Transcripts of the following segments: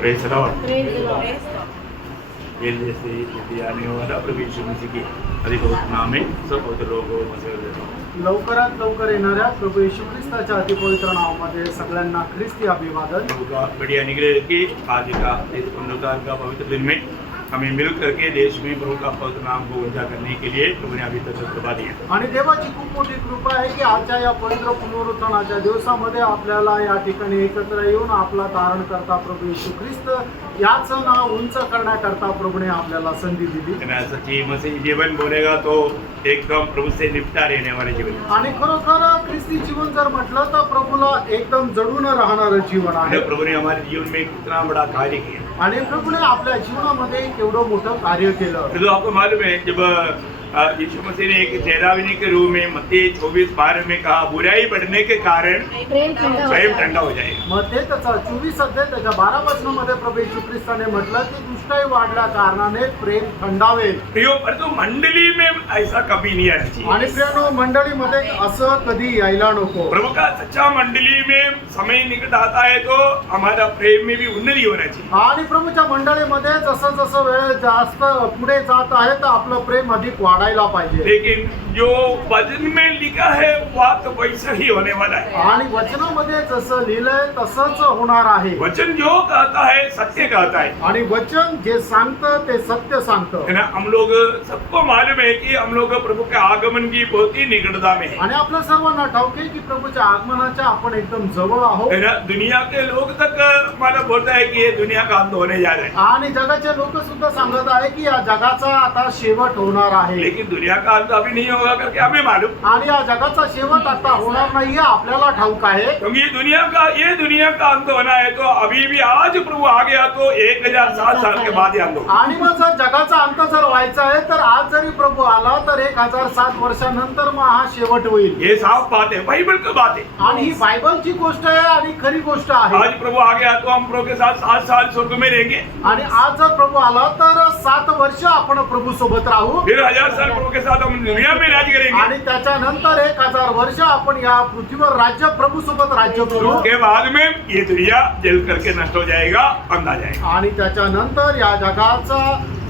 Praise the Lord. ये आने वाला प्रभु यीशु मसीह की अधिपवित्र नाम में सब पवित्र लोगों को मसीह देता हूं। लवकरात लवकर येणाऱ्या प्रभू येशू ख्रिस्ताच्या अतिपवित्र नावामध्ये सगळ्यांना ख्रिस्ती अभिवादन। प्रभु का बढ़िया निकले कि आज का इस पुण्यकाल का पवित्र दिन में हमें मिल करके देश में प्रभु का पवित्र नाम को ऊंचा करने के लिए प्रभु ने अभी तक कृपा दी है। आणि देवाची खूप मोठी कृपा आहे की आजच्या या पवित्र पुनरुत्थानाच्या दिवसामध्ये आपल्याला या ठिकाणी एकत्र येऊन आपला तारण करता प्रभू येशू ख्रिस्त याचं नाव उंच करण्याकरता प्रभूने आपल्याला संधी दिली। सच्ची मसीह जीवन बोलेगा तो एकदम प्रभु से निपटा रहने वाले जीवन, आणि खरोखर ख्रिस्ती जीवन जर म्हटलं तर प्रभूला एकदम जडून राहणारं जीवन आहे। प्रभु ने हमारे जीवन में कितना बड़ा कार्य किया आणि प्रभूने आपल्या जीवनामध्ये केवढं मोठं कार्य केलं। तो आपको मालूम है जब यीशु मसीह ने एक चेतावनी के रूप में मत्ती 24:12 में कहा बुराई बढ़ने के कारण प्रेम ठंडा हो जाएगा। मग ते त्याचा 24 अध्याय त्याच्या 12 वचनामध्ये प्रभू येशू ख्रिस्ताने म्हटलं की दुष्टाई वाढल्या कारणाने प्रेम थंडावेल। परंतु मंडली में ऐसा कभी नहीं आना चाहिए। आणि प्रियानो मंडळीमध्ये असं कधी यायला नको। प्रभु का सच्चा मंडली में समय निकट आता है तो हमारा प्रेम में भी उन्नति होना चाहिए। आणि प्रभूच्या मंडळीमध्ये जसं जसं वेळ जास्त पुढे जात आहे तर आपलं प्रेम अधिक वाढायला पाहिजे। लेकिन जो वचन में लिखा है वह तो वैसा ही होने वाला है। आणि वचनामध्ये जसं लिहिलंय तसंच होणार आहे। वचन जो कहता है सत्य कहता है। आणि वचन जे सांगतं ते सत्य सांगतं। है ना, हम लोग सबको मालूम है कि हम लोग प्रभु के आगमन की बहुत ही निकटता में है। आणि आपल्या सर्वांना ठाऊक आहे की प्रभूच्या आगमनाच्या आपण एकदम जवळ आहोत। है ना, दुनिया के लोग तक मला बोलता है कि ये दुनिया का अंत होने जा रहा है। आणि जगाचे लोक सुद्धा सांगत आहे की या जगाचा आता शेवट होणार आहे। लेकिन दुनिया का अंत अभी नहीं होगा करके हमें मालूम। आणि या जगाचा शेवट आता होणार नाहीये आपल्याला ठाऊक आहे। क्योंकि ये दुनिया का अंत होना है तो अभी भी आज प्रभु आ गया तो 1007 साल के बाद ही अंत होगा। आणि मग जर जगाचा अंत जर व्हायचा आहे तर आज जरी प्रभु आला तर 1007 वर्षानंतर मग हा शेवट होईल। ये साफ बात है, बाइबल की बात है। आणि ही बायबलची गोष्ट आहे आणि खरी गोष्ट आहे। आज प्रभु आ गया तो हम प्रभु के साथ 7 साल स्वर्ग में रहेंगे। आणि आज जर प्रभु आला तर 7 वर्ष आपण प्रभु सोबत राहू। फिर 1000 साल प्रभु के साथ हम दुनिया में राज करेंगे। आणि त्याच्यानंतर 1000 वर्ष आपण या पृथ्वीवर राज्य प्रभु सोबत राज्य करू। उसके बाद में ये दुनिया जल करके नष्ट हो जाएगा, अंत आ जाएगा। आणि त्याच्यानंतर या जगाचा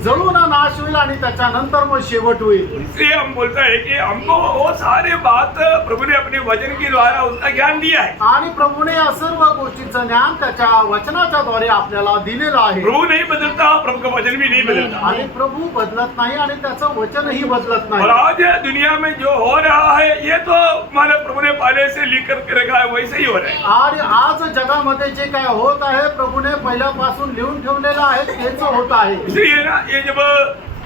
जळून नाश होईल आणि त्याच्यानंतर मग शेवट होईल। इसलिए हम बोलते हैं कि हमको वो सारे बात प्रभु ने अपने वचन के द्वारा उसका ज्ञान दिया है। आणि प्रभूने या सर्व गोष्टींचं ज्ञान त्याच्या वचनाच्या द्वारे आपल्याला दिलेलं आहे। प्रभु नहीं बदलता, प्रभु का वचन भी नहीं बदलता। आणि प्रभू बदलत नाही आणि त्याचं वचनही बदलत और नाही। आज दुनिया में जो हो रहा है ये तो हमारे प्रभु ने पहले से लिख करके रखा है, वैसे ही हो रहा है। आणि आज जगामध्ये जे काय होत आहे प्रभूने पहिल्यापासून लिहून ठेवलेलं आहे तेच होत आहे। इसलिए ना ये जब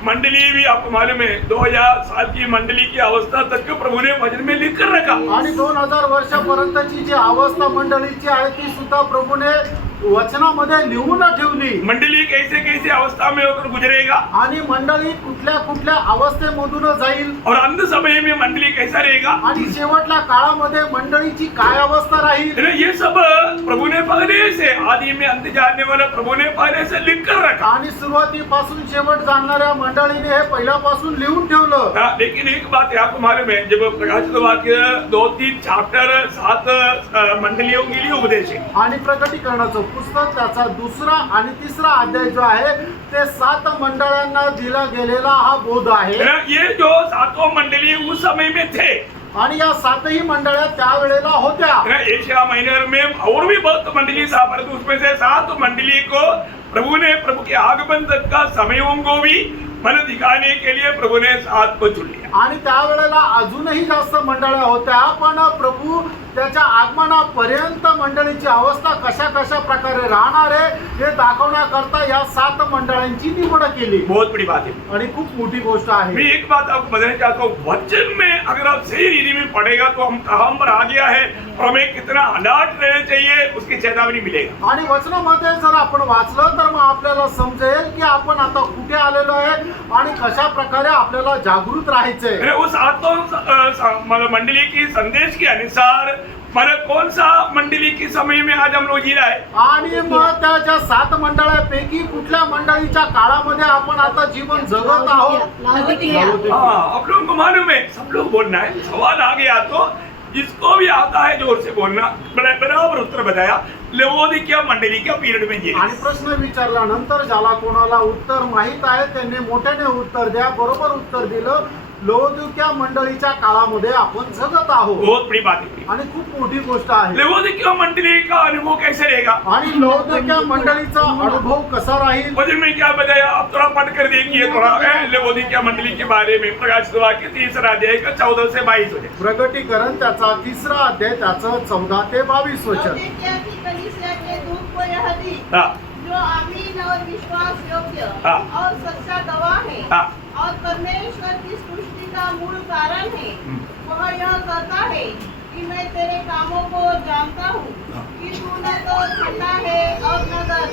मंडली भी आपको मालूम है 2000 साल की मंडली की अवस्था तक प्रभु ने वचन में लिख कर रखा। आणि 2000 वर्षापर्यंतची जी अवस्था मंडळीची आहे ती सुद्धा प्रभूने वचनामध्ये लिहून ठेवली। मंडली कैसे कैसे अवस्था में होकर गुजरेगा आणि मंडळी कुठल्या कुठल्या अवस्थेमधून जाईल और अंत समय में मंडली कैसा रहेगा आणि शेवटल्या काळामध्ये मंडळीची काय अवस्था राहील ये सब प्रभु ने पहले से आदि में अंत जानने वाला प्रभु ने पहले से लिख कर रखा। आणि सुरुवातीपासून शेवट जाणणाऱ्या मंडळीने हे पहिल्यापासून लिहून ठेवलं। लेकिन एक बात है आपको मालूम है जब प्रकाशित वाक्य 2-3 चैप्टर 7 मंडलियों के लिए उपदेश है। आणि प्रकटीकरणाचं पुस्तक त्याचा 2रा आणि 3रा अध्याय जो आहे ते 7 मंडळांना दिला गेलेला हा बोध आहे। ये जो 7 मंडली उस समय में थे आणि या 7ही मंडळ्या त्यावेळेला होत्या। एशिया माइनर में और भी बहुत मंडली था, परंतु उसमें से 7 मंडली को प्रभु ने प्रभु के आगमन तक का समयों को भी मन दिखाने के लिए प्रभु ने 7 को चुन लिया। आणि त्यावेळेला अजूनही जास्त मंडळ्या होत्या पण प्रभू त्याच्या आगमनापर्यंत मंडळीची अवस्था कशा कशा प्रकारे राहणार आहे हे दाखवण्याकरता या 7 मंडळांची निवड केली। बहुत बड़ी बात है आणि खूप मोठी गोष्ट आहे। मैं एक बात आपको बताना चाहता हूँ, वचन में अगर आप सही रीति में पढ़ेगा तो हम कहाँ पर आ गया है और हमें कितना अलर्ट रहना चाहिए उसकी चेतावनी मिलेगा। आणि वचनामध्ये जर आपण वाचलं तर मग आपल्याला समजेल की आपण आता कुठे आलेलो आहे आणि कशा प्रकारे आपल्याला जागृत राहायचंय। उस 7 मंडली की संदेश के अनुसार मतलब कौन सा मंडली के समय में आज हम लोग जी रहा है आणि मग त्याच्या 7 मंडळांपैकी कुठल्या मंडळीच्या काळामध्ये आपण आता जीवन जगत आहोत। आप लोगों को मालूम है, सब लोग बोलना है। सवाल आ गया तो जिसको भी आता है जोर से बोलना, बराबर उत्तर बताया। लवोदिकिया मंडली का पीरियड में ये आणि प्रश्न विचारल्यानंतर ज्याला कोणाला उत्तर माहित आहे त्यांनी मोठ्याने उत्तर द्या. बरोबर उत्तर दिलं. लवोदिकिया मंडळीच्या काळामध्ये आपण जगत आहोत बहुत बड़ी बात है। आणि खूप मोठी गोष्ट आहे. लवोदिकिया मंडली का अनुभव कैसे रहेगा? आणि लवोदिकिया मंडळीचा अनुभव कसा राहील? वचन में क्या बताया? आप थोड़ा पढ़ कर देखिए थोड़ा लवोदिकिया मंडली के बारे में। प्रकाशित वाक्य 3 अध्याय का 14 से 22 वचन। प्रगटीकरण त्याचा 3 अध्याय त्याचं 14 ते 22 वचन. लवोदिकिया की कलीसिया के दूत को यह लिख, हाँ जो आमीन और विश्वास योग्य हाँ। और सच्चा गवाह है हाँ और परमेश्वर की सृष्टि का मूल कारण है, वह यह कहता है कि मैं तेरे कामों को जानता हूँ कि तू न तो ठंडा है और न गर्म।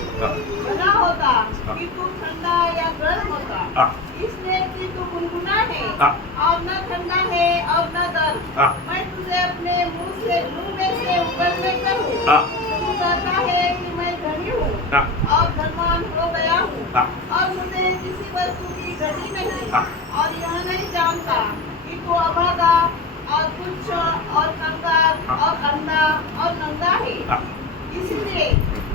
भला होता कि तू ठंडा या गर्म होता, हाँ। इसलिए कि तू गुनगुना है हाँ। और न ठंडा है और न गर्म। हाँ। मैं तुझे अपने मुंह में से उगलने करूँ। हाँ। तू कहता है कि मैं धनी हूँ हाँ। और धनवान हो गया हूँ हाँ। और मुझे किसी वस्तु की घटी नहीं, हाँ। और यह नहीं जानता कि तू अभागा और तुच्छ और कंगाल हाँ। और अंधा और नंगा है। हाँ। इसलिए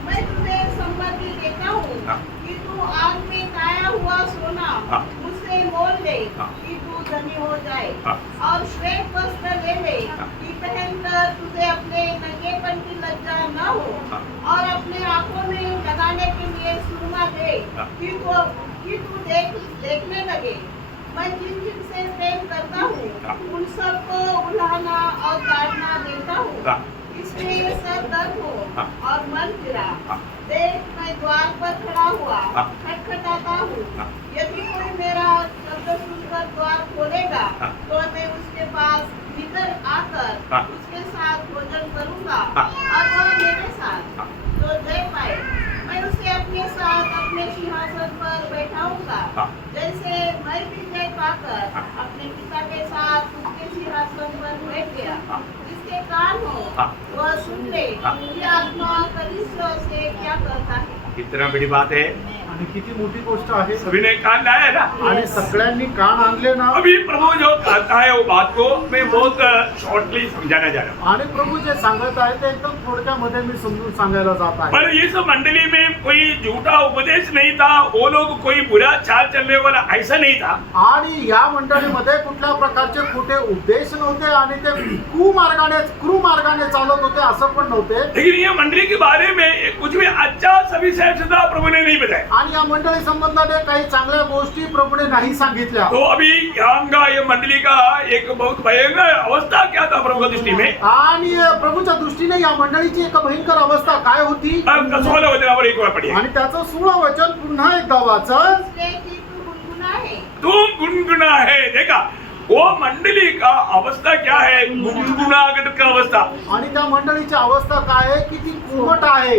मैं तुझे सम्मति देता हूँ हाँ। कि तू आग में खाया हुआ सोना हाँ। मुझसे मोल ले हाँ। कि तू धनी हो जाए, हाँ। और श्वेत वस्त्र ले ले हाँ। कि पहनकर तुझे अपने नंगेपन की लज्जा न हो, हाँ। और अपने आंखों में लगाने के लिए सुरमा दे हाँ। कि तू देखने लगे। मैं जिन जिन से प्रेम करता हूँ हाँ। उन सबको उल्हाना और काटना देता हूँ। हाँ। इसलिए ये सब दर्द हो हाँ। और मन फिरा। हाँ। देख मैं द्वार पर खड़ा हुआ हाँ। खटखटाता हूँ। हाँ। यदि कोई मेरा शब्द सुनकर द्वार खोलेगा हाँ। तो मैं उसके पास भीतर आकर हाँ। उसके साथ भोजन करूँगा हाँ। और वह मेरे साथ। हाँ। तो जय पाए मैं उसे अपने साथ अपने सिंहासन पर बैठाऊंगा, हाँ। जैसे मैं भी जय पाकर हाँ। अपने पिता के साथ उसके सिंहासन पर बैठ गया। हाँ। जिसके कान हो हाँ। वह सुन ले हाँ। कि आत्मा कलीसिया से क्या कहता है। कितना बड़ी बात है। आणि किती मोठी गोष्ट आहे. सभी ने कान लाया है ना? आणि सगळ्यांनी कान आणले ना. अभी प्रभु जो कहता है वो बात को मैं बहुत शॉर्टली समझाना जा रहा हूँ। आणि प्रभू जे सांगत आहे ते एकदम थोडक्यामध्ये मी समजून सांगायला जात आहे. पर इस मंडली में कोई झूठा उपदेश नहीं था, वो लोग कोई बुरा चाल चलने वाला ऐसा नहीं था। आणि या मंडळीमध्ये कुठल्या प्रकारचे खोटे उपदेश नव्हते आणि ते क्रूमार्गाने चालत होते असं पण नव्हते. लेकिन ये मंडली के बारे में कुछ भी अच्छा सभी सहजता प्रभु ने नहीं बताया। आणि या मंडळी संबंधाने काही चांगल्या गोष्टी प्रभूने नाही सांगितल्या. तो अभी यहाँ का ये मंडली का एक बहुत भयंकर अवस्था क्या था प्रभु की दृष्टि में? आणि प्रभूच्या दृष्टीने या मंडळीची एक भयंकर अवस्था काय होती? अब 16 वचनावर एक बार पढ़िए। आणि त्याचं 16 वचन पुन्हा एकदा वाचा. इसलिए कि तू गुनगुना है। तुम गुनगुना है। देखा वो मंडली का अवस्था क्या है? गुनगुनाहट का अवस्था। आणि त्या मंडळीची अवस्था काय आहे की ती कोमट आहे.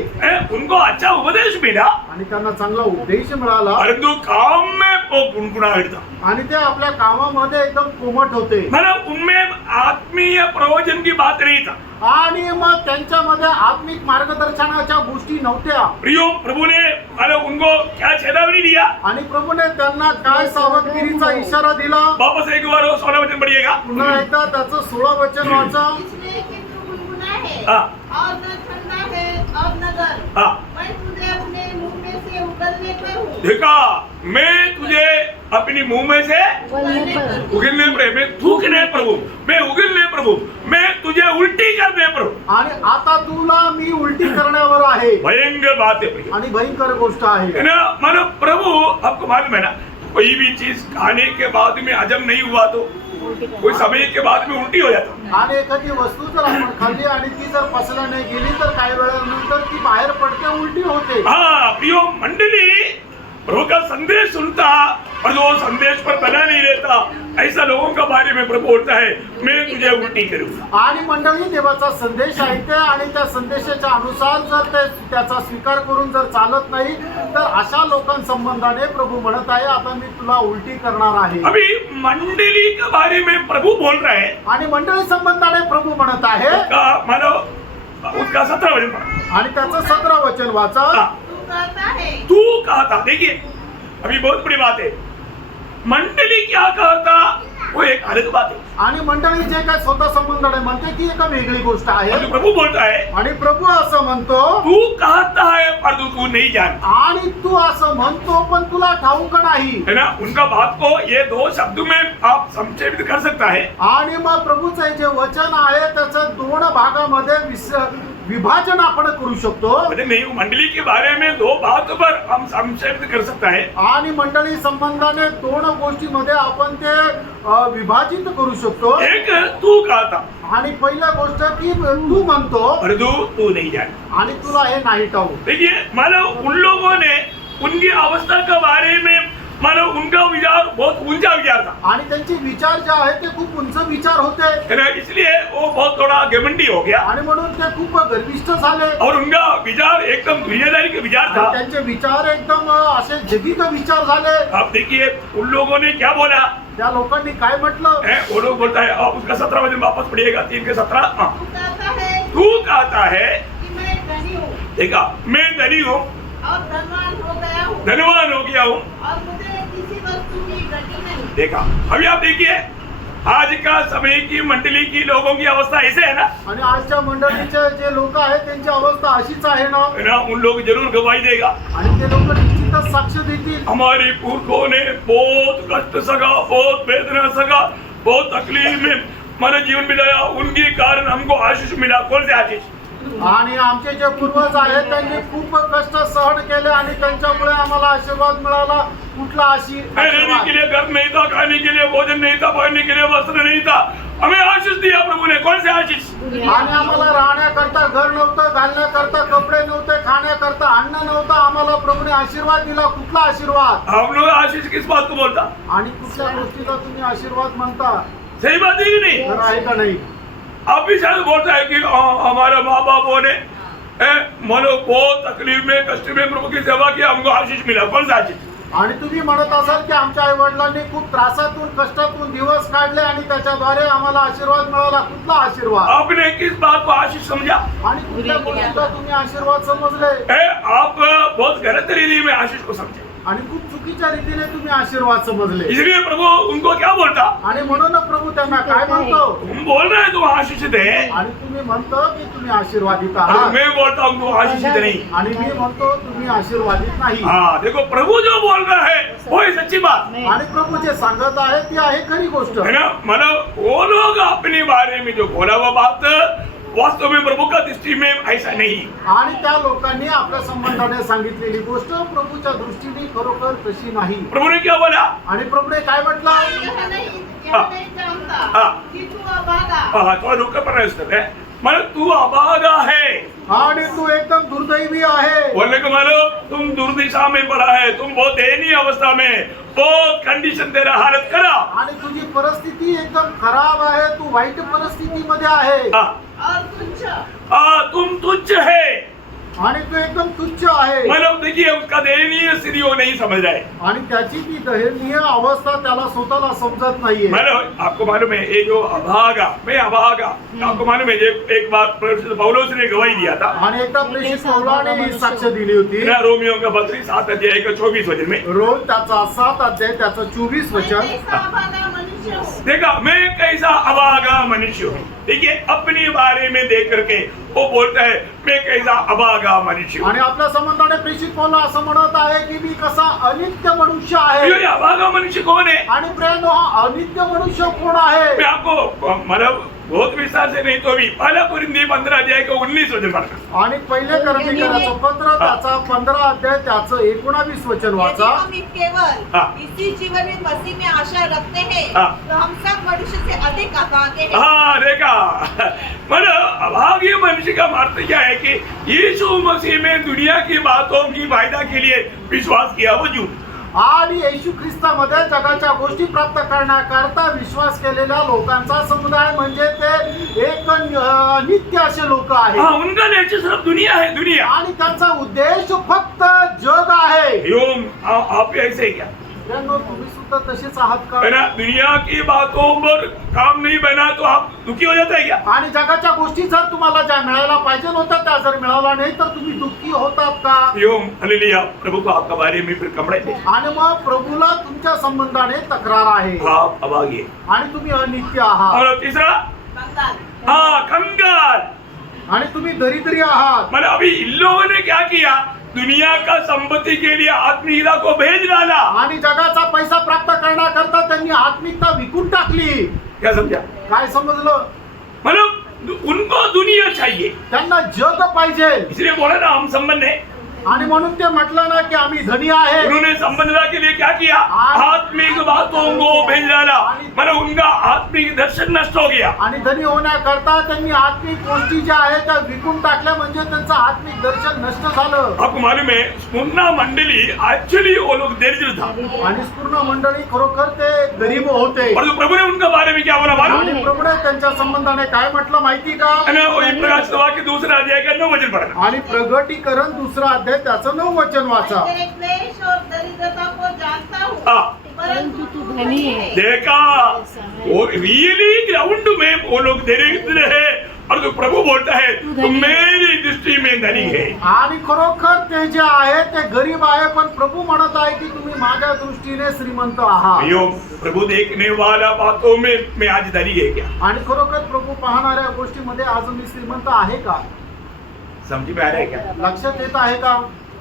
उनको अच्छा उपदेश मिला आणि त्यांना चांगला उपदेश मिळाला परंतु काम में वो गुनगुनाहट था। आणि ते आपल्या कामामध्ये एकदम कोमट होते. मतलब उनमें आत्मीय प्रयोजन की बात नहीं था। आणि मग त्यांच्यामध्ये आत्मिक मार्गदर्शनाच्या गोष्टी नव्हत्या. प्रियो प्रभु ने मतलब उनको क्या चेतावनी दिया? आणि प्रभूने त्यांना काय सावधगिरीचा इशारा दिला? वापस एक बार 16 वचन पढ़िएगा। पुन्हा एकदा त्याचं 16 वचन वाचा. इसलिए कि तू गुनगुना है हाँ। और न ठंडा है और न गर्म। हाँ। मैं तुझे अपने मुंह में से उगलने पर हूँ। देखा मैं तुझे अपनी मुंह में से उगलने पर, मैं थूकने प्रभु, मैं उगलने प्रभु, मैं तुझे उल्टी करने प्रभु। आणि आता तुला मी उलटी करण्यावर आहे. भयंकर बात है प्रिय। आणि भयंकर गोष्ट आहे. है ना? मानो प्रभु आपको मालूम है ना, कोई भी चीज खाने के बाद में हजम नहीं हुआ तो कोई समय के बाद में उल्टी हो जाता। आणि एखादी वस्तू जर आपण खाल्ली आणि ती जर पचल्याने गेली तर काही वेळानंतर ती बाहेर पडते, उलटी होते. हाँ प्रियो मंडली प्रभु का संदेश सुनता और वो संदेश पर बना नहीं रहता, ऐसा लोगों का बारे में प्रभु बोलता है मैं तुझे उल्टी करूंगा। आणि मंडळी देवाचा संदेश ऐकते आणि त्या संदेशाच्या अनुसार जर ते त्याचा स्वीकार करून जर चालत नाही तर अशा लोकांसंबंधाने प्रभु म्हणत आहे आता मी तुला उलटी करणार आहे. अभी मंडली के बारे में प्रभु बोल रहा है आणि मंडळी संबंधाने प्रभु म्हणत आहे. मानो उसका 17 वचन पढ़ा। आणि त्याचं 17 वचन वाचा. तू कहता है। तू कहा था, देखिए अभी बहुत बड़ी बात है, मंडली क्या कहा था वो एक अलग बात है। आणि मंडळी जे काय स्वतः संबंध आहे म्हणते ती एक वेगळी गोष्ट आहे और जो प्रभु बोलता है आणि प्रभू असं म्हणतो तू कहता है पर तू नहीं जानता, आणि तू असं म्हणतो पण तुला ठाऊक नाही है ना। उनका बात को ये 2 शब्दों में आप संक्षेपित कर सकता है। आणि मग प्रभूचं जे वचन आहे त्याचं 2 भागामध्ये विभाजन आपण करू शकतो नहीं, मंडली के बारे में 2 बातों पर हम संक्षेपित कर सकता है। आणि मंडळी संबंधाने 2 गोष्टीमध्ये आपण ते विभाजित करू शकतो। एक तू कहता आणि पहिला गोष्ट की तू म्हणतो और तू नहीं जानता। आणि तुला हे नाही ठाऊक। देखिए मानो उन लोगों ने उनकी अवस्था के बारे में मानो उनका विचार बहुत ऊंचा विचार था आणि त्यांचे विचार जे आहेत ते खूप उंच विचार होते है ना, इसलिए वो बहुत थोड़ा घमंडी हो गया आणि म्हणून ते खूप गर्विष्ठ झाले और उनका विचार एकदम दुनियादारी के विचार था। आणि त्यांचे विचार एकदम असे जगित विचार झाले। आप देखिए उन लोगों ने क्या बोला त्या लोकांनी काय म्हटलं है, वो लोग बोलता है आप उसका 17 वचन वापस पढ़िएगा 3 के 17। तू कहता है तू कहता है कि मैं धनी हूँ देखा मैं धनी हूँ और धनवान हो गया हूँ और मुझे किसी वस्तु की गति नहीं। देखा अभी आप देखिए आज का समय की मंडली की लोगों की अवस्था ऐसे है ना, आणि आजच्या मंडळीचे जे लोक आहेत त्यांची अवस्था अशीच आहे ना है ना। उन लोग जरूर गवाही देगा आणि ते लोक निश्चितच साक्ष देतील हमारे पुरखों ने बहुत कष्ट सगा, बहुत वेदना सगा, बहुत तकलीफ में हमारा जीवन बिताया, उनके कारण हमको आशीष मिला। कौन से आशीष? आणि आमचे जे पूर्वज आहेत त्यांनी खूप कष्ट सहन केले आणि त्यांच्यामुळे आम्हाला आशीर्वाद मिळाला। कुठला रहने के लिए घर नहीं था, खाने के लिए भोजन नहीं था, पहनने के लिए वस्त्र नहीं था, हमें आशीष दिया प्रभु ने। कौन से आशीष? आणि आम्हाला राहण्याकरता घर नव्हतं, घालण्याकरता कपडे नव्हते, खाण्याकरता अन्न नव्हतं, आम्हाला प्रभूने आशीर्वाद दिला। कुठला आशीर्वाद? हम लोग आशीष किस बात को बोलता? आणि कुठल्या गोष्टीला तुम्ही आशीर्वाद म्हणता? सही बात है कि नहीं? खरं आहे का नाही? आप भी शायद बोलता है कि हमारे माँ बापों ने मनो बहुत तकलीफ में कष्ट में प्रभु की सेवा की, हमको आशीष मिला। कौन सा आशीष? आणि तुम्ही म्हणत असाल की आमच्या आई वडिलांनी खूप त्रासातून कष्टातून दिवस काढले आणि त्याच्याद्वारे आम्हाला आशीर्वाद मिळाला। कुठला आशीर्वाद? आपने किस बात को आशीष समझा? आणि कुठल्या गोष्टीला तुम्ही आशीर्वाद समजले? आप बहुत गलत तरीके में आशीष को समझे आणि खूप चुकीच्या रीतीने तुम्ही आशीर्वाद समजले। इसलिए प्रभु उनको क्या बोलता? आणि म्हणून प्रभु त्यांना काय म्हणतो? तुम बोल रहे हैं तुम आशीषित है आणि तुम्ही म्हणतो की तुम्ही आशीर्वादित और आहात मैं बोलता हूँ तुम आशीषित नहीं। आणि मी म्हणतो तुम्ही आशीर्वादित नाही। हाँ देखो प्रभु जो बोल रहा है वो है सच्ची बात, आणि प्रभु जे सांगत आहे ती आहे खरी गोष्ट है ना। मतलब वो लोग अपने बारे में जो बोला वो बात वास्तव में प्रभु का दृष्टि में ऐसा नहीं। आणि त्या लोकांनी आपल्या संबंधाने सांगितलेली गोष्ट प्रभूच्या दृष्टीने खरोखर तशी नाही। प्रभु ने क्या बोला? आणि प्रभूने काय म्हटलं? यह नहीं जानता कि तू अभागा। हाँ तो रुक पर है मतलब तू अभागा है आणि तू एकदम दुर्दैवी आहे। बोलने को मानो तुम दुर्दिशा में पड़ा है, तुम बहुत दयनीय अवस्था में, बहुत कंडीशन तेरा हालत करा आणि तुझी परिस्थिती एकदम खराब आहे, तू वाईट परिस्थितीमध्ये आहे और तुच्छ। तुम तुच्छ है आणि तू एकदम तुच्छ आहे। मतलब देखिए उसका दयनीय स्थिति वो नहीं समझ रहा है। आणि त्याची ती दयनीय अवस्था त्याला स्वतःला समजत नाहीये। मतलब आपको मालूम है ये जो अभागा, मैं अभागा, आपको मालूम है एक बार पौलुस ने गवाही दिया था आणि एकदा प्रेषित पौलाने ही साक्ष दिली होती रोमियो का पत्री 7 अध्याय 24 वचन में। रोम त्याचा 7 अध्याय त्याचं 24 वचन। कैसा अभागा मनुष्य हूँ। देखा मैं कैसा अभागा मनुष्य हूँ। देखिए अपने बारे में देख करके वो बोलता है मैं कैसा अभागा मनुष्य हूँ। आणि आपल्या संबंधाने प्रेषित पौल असं म्हणत आहे की मी कसा अनित्य मनुष्य आहे। ये अभागा मनुष्य कौन है? आणि प्रेम हा अनित्य मनुष्य कोण आहे? मैं आपको मतलब बहुत विस्तार से नहीं तो भी पहला कुरिन्थी 15 अध्याय का 19 वचन पढ़ना। आणि पहिले करंथीकराचं पत्र त्याचा 15 अध्याय त्याचं 19 वचन यदि वाचा। हम केवल हाँ। इसी जीवन में मसीह में आशा रखते हैं हाँ। तो हम सब मनुष्य से अधिक अभागे हैं। हाँ देखा मतलब अभागी मनुष्य का अर्थ क्या है कि यीशु मसीह में दुनिया की बातों की फायदा के लिए विश्वास किया वो झूठ। आणि येशू ख्रिस्तामध्ये जगाच्या गोष्टी प्राप्त करण्याकरता विश्वास केलेल्या लोकांचा समुदाय म्हणजे ते एक अनित्य असे लोक आहेत। हाँ उनका नेचर सिर्फ दुनिया है, दुनिया। आणि त्यांचा उद्देश फक्त जग आहे। ह्यूम आप ऐसे क्या मित्रांनो, तुम्ही सुद्धा तसेच आहात का? है ना? दुनिया की बातों पर काम नहीं बना तो आप दुखी हो जाता है क्या? आणि जगाच्या गोष्टी जर तुम्हाला ज्या मिळायला पाहिजे होत्या त्या जर मिळाला नाही तर तुम्ही दुःखी होतात का? यो हालेलुया, प्रभु को आपका बारे में फिर कमड़े आणि मग प्रभूला तुमच्या संबंधाने तक्रार आहे आप अभागे आणि तुम्ही अनित्य आहात और तीसरा कंगाल. हाँ कंगाल। आणि तुम्ही दरिद्री आहात. मतलब अभी इन लोगों ने क्या किया? दुनिया का संपत्ति के लिए आत्मीयता को भेज डाला। आणि जगाचा पैसा प्राप्त करण्याकरता त्यांनी आत्मिकता विकून टाकली. क्या समझा? काय समजलं? मतलब उनको दुनिया चाहिए, त्यांना जग पाहिजे इसलिए बोला ना हम संबंध है। आणि म्हणून ते म्हटलं ना की आम्ही धनी आहे. उन्होंने संबंधता के लिए क्या किया? आत्मिक बातों को भेज डाला, मतलब उनका आत्मिक दर्शन नष्ट हो गया। आणि धनी होण्याकरता त्यांनी आत्मिक गोष्टी ज्या आहेत त्या विकून टाकल्या म्हणजे त्यांचं आत्मिक दर्शन नष्ट झालं. आपको मालूम है स्मुरना मंडली एक्चुअली वो लोग दरिद्र था, आणि पूर्ण मंडळी खरोखर ते गरीब होते. और जो प्रभु ने उनके बारे में क्या बोला मालूम? आणि प्रभूने त्यांच्या संबंधाने काय म्हटलं माहिती का? है ना? वही प्रकाश वाक्य दूसरा अध्याय का 9 वचन पढ़ना। आणि प्रगटीकरण दुसरा अध्याय त्याचं 9 वचन वाचा. मैं तेरे क्लेश और दरिद्रता को जानता हूँ, हाँ, परंतु तू धनी है. देखा वो रियली ग्राउंड में वो लोग दरिद्र है, और जो प्रभु बोलता है तो मेरी दृष्टि में धनी है। आणि खरोखर ते जे आहे ते गरीब आहे, पण प्रभू म्हणत आहे की तुम्ही माझ्या दृष्टीने श्रीमंत आहात. अयो प्रभु देखने वाला बातों में मैं आज धनी है क्या? आणि खरोखर प्रभू पाहणाऱ्या गोष्टीमध्ये आज मी श्रीमंत आहे का? समझ में आ रहा है क्या? लक्षात येत आहे का?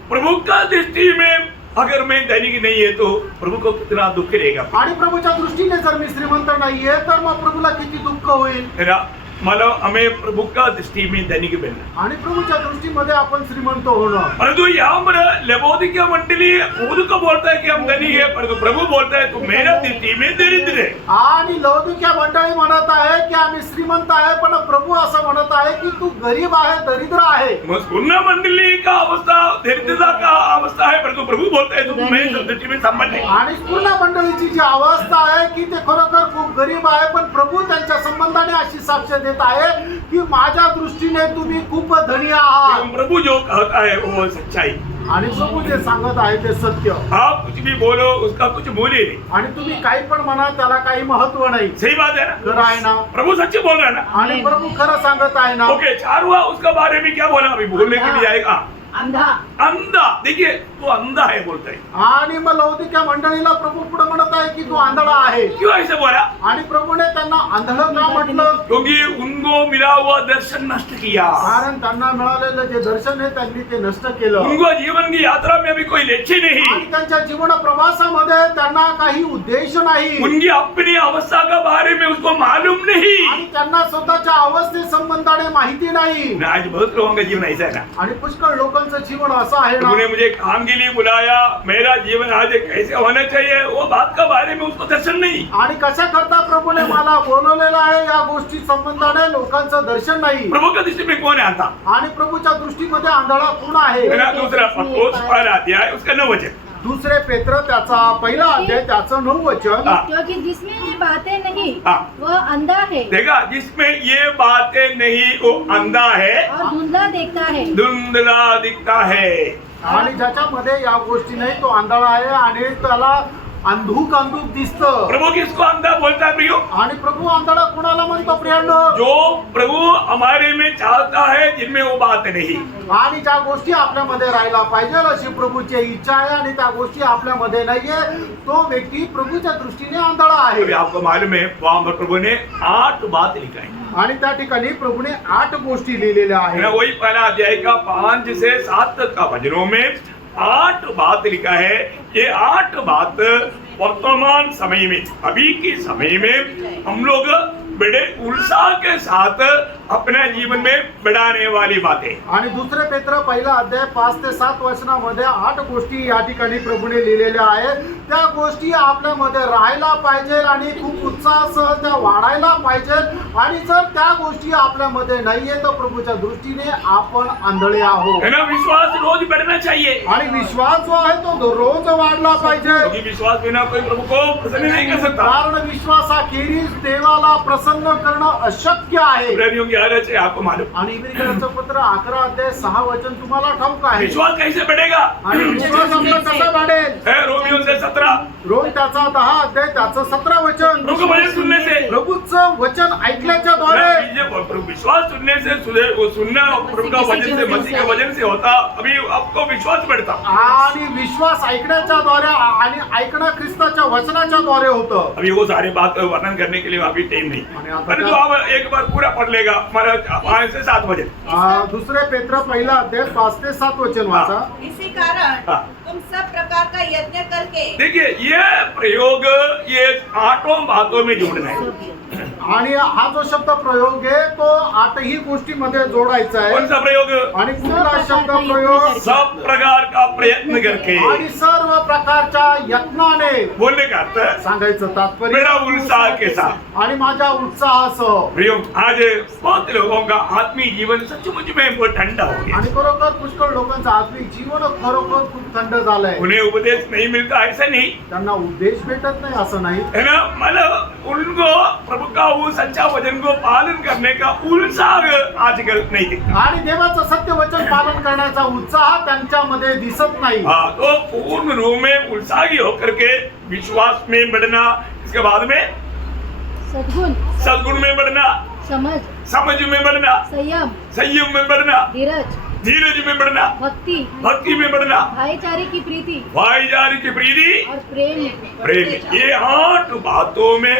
प्रभु का दृष्टि में अगर मैं धनी नहीं है तो प्रभु को कितना दुख रहेगा? आणि प्रभूच्या दृष्टीने जर मी श्रीमंत नाहीये तर मग प्रभूला किती दुःख होईल. है ना? मतलब हमें प्रभु का दृष्टि में धनी बनना। आणि प्रभूच्या दृष्टीमध्ये आपण श्रीमंत होणं. परंतु यहाँ पर लबोदिकिया मंडली खुद को बोलता है कि हम धनी है, परंतु प्रभु बोलता है तू मेरा दृष्टि में दरिद्र है। आणि लौकिक मंडळी म्हणत आहे की आम्ही श्रीमंत आहे, पण प्रभू असं म्हणत आहे की तू गरीब आहे, दरिद्र आहे. पूर्ण मंडली का अवस्था दरिद्रता का अवस्था है, परंतु प्रभु बोलता है तू मेरी दृष्टि में संपन्न है। आणि पूर्ण मंडळीची जी अवस्था आहे की ते खरोखर खूप गरीब आहे, पण प्रभू त्यांच्या संबंधाने अशी साक्ष देत आहे की माझ्या दृष्टीने तुम्ही खूप धनी आहात. एवं प्रभु जो कहता है वो सच्चाई। आणि प्रभू जे सांगत आहे ते सत्य. आप कुछ भी बोलो उसका कुछ मूल्य नहीं। आणि तुम्ही काही पण म्हणा त्याला काही महत्व नाही. सही बात है ना? खरं आहे ना? प्रभु सच्चे बोल रहा है ना? आणि प्रभू खरं सांगत आहे ना? ओके, 4 हुआ उसका बारे में क्या बोला? अभी बोलने के लिए आएगा अंधा. अंधा। देखिए तो अंधा है बोलता है। आणि मग लौकिक मंडळीला प्रभू पुढे म्हणत आहे की तू आंधळा आहे. क्यों ऐसे बोला? आणि प्रभूने त्यांना आंधळं का म्हटलं? क्योंकि उनको मिला हुआ दर्शन नष्ट किया। कारण त्यांना मिळालेलं जे दर्शन आहे त्यांनी ते नष्ट केलं. उनको जीवन की यात्रा में अभी कोई लक्ष्य नहीं, आणि त्यांच्या जीवन प्रवासामध्ये त्यांना काही उद्देश नाही. उनकी अपनी अवस्था का बारे में उसको मालूम नहीं। आणि त्यांना स्वतःच्या अवस्थे संबंधाने माहिती नाही. ना आज बहुत लोगों का जीवन ऐसा है ना। आणि पुष्कळ लोकांचं जीवन असं आहे ना. उन्होंने मुझे काम के लिए बुलाया, मेरा जीवन आज कैसे होना चाहिए वो बात का बारे में उसको दर्शन नहीं। आणि कशा करता प्रभूने मला बोलवलेलं आहे या गोष्टी संबंधाने लोकांचं दर्शन नाही. प्रभु का दृष्टि में कौन है आता? आणि प्रभूच्या दृष्टीमध्ये आंधळा पूर्ण आहे. मेरा दूसरा पत्रोस पहला अध्याय उसका 9 वचन। दुसरे पेत्र त्याचा पहिला अध्याय त्याचं 9 वचन. हाँ। क्योंकि जिसमें ये बातें नहीं हाँ। वह अंधा है देखा, जिसमें ये बातें नहीं वो अंधा है, और धुंधला देखता है. धुंधला दिखता है। आणि ज्याच्यामध्ये या गोष्टी नाही तो आंधळा आहे आणि त्याला अंधूक अंधूक दिसतं. प्रभु किसको अंधा बोलता है प्रियो? आणि प्रभू आंधळा कोणाला म्हणतो प्रियांनो? जो प्रभु हमारे में चाहता है जिनमें वो बात नहीं। आणि ज्या गोष्टी आपल्यामध्ये राहायला पाहिजे अशी प्रभूची इच्छा आहे आणि त्या गोष्टी आपल्यामध्ये नाहीये तो व्यक्ती प्रभूच्या दृष्टीने आंधळा अभी आहे. आपको मालूम है वहां पर प्रभु ने 8 बात लिखा है। आणि त्या ठिकाणी प्रभूने 8 गोष्टी लिहिलेल्या है ना? आहेत. वही पहला अध्याय का 5 से 7 तक का वचनों में 8 बात लिखा है। ये 8 बात वर्तमान समय में, अभी के समय में हम लोग बड़े उत्साह के साथ अपने जीवन में बढ़ाने वाली बातें। आणि दुसरे पेत्र पहिला अध्याय 5 ते 7 वचनामध्ये 8 गोष्टी या ठिकाणी प्रभूने लिहिलेल्या आहेत. त्या गोष्टी आपल्यामध्ये राहायला पाहिजे आणि खूप उत्साहासह त्या वाढायला पाहिजेत. आणि जर त्या गोष्टी आपल्यामध्ये नाहीये तर प्रभूच्या दृष्टीने आपण आंधळे आहोत. है ना? विश्वास रोज बढ़ना चाहिए, आणि विश्वास जो आहे तो रोज वाढला पाहिजे. क्योंकि विश्वास बिना कोई प्रभु को प्रसन्न नहीं कर सकता। कारण विश्वासाखेरीज देवाला प्रसन्न करणं अशक्य आहे. इब्रानियों की 11 से आपको मालूम। आणि इब्रियरांचं पत्र 11 अध्याय 6 वचन तुम्हाला ठाऊक आहे. विश्वास कैसे बढ़ेगा? आणि विश्वास आपला कसा वाढेल? है रोमियो से 17 रोम त्याचा 10 अध्याय त्याचं 17 वचन. प्रभु का वचन सुनने से प्रभूचं वचन ऐकल्याच्या द्वारे. विश्वास सुनने से सुनना प्रभु का वचन से मसीह के वचन से होता. अभी आपको विश्वास बढ़ता आणि विश्वास ऐकण्याच्या द्वारे आणि ऐकणं ख्रिस्ताच्या वचनाच्या द्वारे होतं. अभी वो सारे बात वर्णन करने के लिए अभी टाइम नहीं, परंतु आप एक बार पूरा पढ़ लेगा हमारा 5 से 7 वचन. दुसरे पेत्र पहिला अध्याय 5 ते 7 वचन वाचा. इसी कारण हाँ. तुम सब प्रकार का यज्ञ करके देखिए ये प्रयोग ये 8 बातों में जोड़ना है. आणि हा जो शब्द प्रयोग आहे तो 8ही गोष्टीमध्ये जोडायचा कौन आहे. सा प्रयोग? आणि कुठला शब्द प्रयोग? सब प्रकार का प्रयत्न करके आणि सर्व प्रकारच्या यत्नाने बोलने का अर्थ सांगायचं तात्पर्य. मेरा उत्साह के साथ. आणि माझ्या उत्साहासह. प्रयोग आज बहुत लोगों का आत्मीय जीवन सचमुच में वो ठंडा हो गया. आणि खरोखर पुष्कळ लोकांचं आत्मिक जीवन खरोखर खूप थंड झालंय. उन्हें उपदेश नहीं मिलता ऐसा नहीं त्यांना उद्देश भेटत नाही असं नाही. है ना. मतलब उनको प्रभु का वो सच्चा वचन को पालन करने का उत्साह आजकल नहीं दिखता. आणि देवाचं सत्य वचन पालन करण्याचा उत्साह त्यांच्यामध्ये दिसत नाही. हाँ, तो पूर्ण रूप में उत्साही होकर के विश्वास में बढ़ना, इसके बाद में सद्गुण, सद्गुण में बढ़ना, समझ, समझ में बढ़ना, संयम, संयम में बढ़ना, धीरज, धीरज में बढ़ना, भक्ति, भक्ति में बढ़ना, भाईचारे की प्रीति भाईचारे की प्रीति, और प्रेम. प्रेम. ये 8 बातों में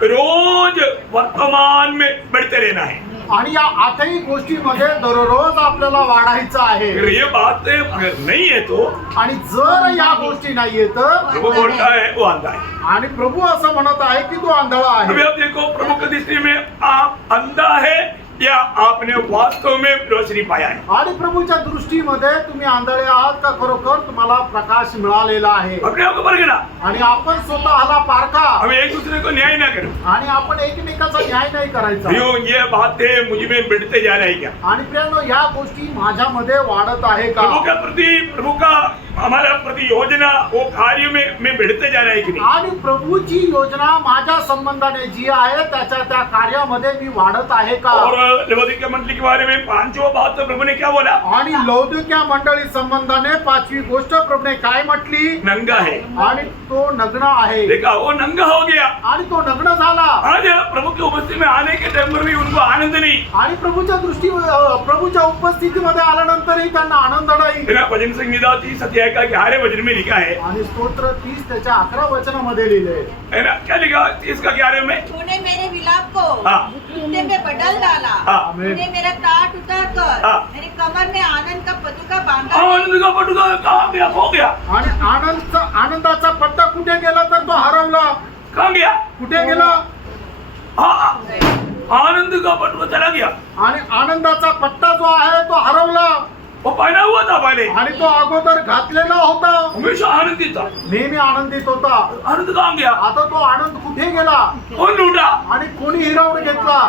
रोज वर्तमान में बढ़ते रहना है. आणि या 8ही गोष्टीमध्ये दररोज आपल्याला वाढायचं आहे. अगर ये बात अगर नहीं है तो आणि जर या गोष्टी नाहीये तर प्रभु बोलता है वो अंधा है. आणि प्रभू असं म्हणत आहे की तो आंधळा अभी आहे. आप देखो प्रभु की दृष्टि में आप अंधा है या आपने वास्तव में रोशनी पाया है. आणि प्रभूच्या दृष्टीमध्ये तुम्ही आंधळे आहात का खरोखर तुम्हाला प्रकाश मिळालेला आहे. अपने आप को परखना. आणि आपण स्वतःला पारखा. हमें एक दूसरे को न्याय ना करें. आणि आपण एकमेकाचा न्याय नाही करायचा. क्यों ये बातें मुझ में बढ़ते जा रही क्या? आणि प्रियानो या गोष्टी माझ्यामध्ये वाढत आहे का? प्रभु का प्रति प्रभु का हमारा प्रति योजना वो कार्य में बढ़ते जा रहा है कि नहीं? आणि प्रभूची योजना माझ्या संबंधाने जी आहे त्याच्या त्या कार्यामध्ये मी वाढत आहे का? और लवोदिकीय मंडली के बारे में 5वां बात तो प्रभु ने क्या बोला? आणि लौकिक मंडळी संबंधाने 5वी गोष्ट प्रभूने काय म्हटली? नंगा है. आणि तो नग्न आहे. देखा वो नंगा हो गया. आणि तो नग्न झाला. आज प्रभु की उपस्थिति में आने के टाइम पर भी उनको आनंद नहीं. आणि प्रभूच्या उपस्थितीमध्ये आल्यानंतरही त्यांना आनंद नाही. भजन संहिता 30 अध्याय का 11 वचन में लिखा है. आणि स्तोत्र 30 त्याच्या 11 वचनामध्ये लिहिले है ना. क्या लिखा 30 का 11 में? तूने मेरे विलाप को हाँ. घुटने में बदल डाला. हाँ. तूने मेरा टाट उतार कर हाँ. मेरी कमर में आनंद का पटुका बांधा. आनंद का पटुका कहाँ गया? खो गया. आणि आनंदाचा पट्टा कुठे गेला तर तो हरवला. कहाँ गया? कुठे गेला? हाँ, आनंद का पटुका चला गया. आणि आनंदाचा पट्टा जो आहे तो हरवला. वो पहना हुआ था पहले. आणि तो अगोदर घातलेला होता. हमेशा आनंदित था. नेहमी आनंदित होता. आनंद कहाँ गया? आता तो आनंद कुठे गेला? कौन लूटा? आणि कोणी हिरावून घेतला?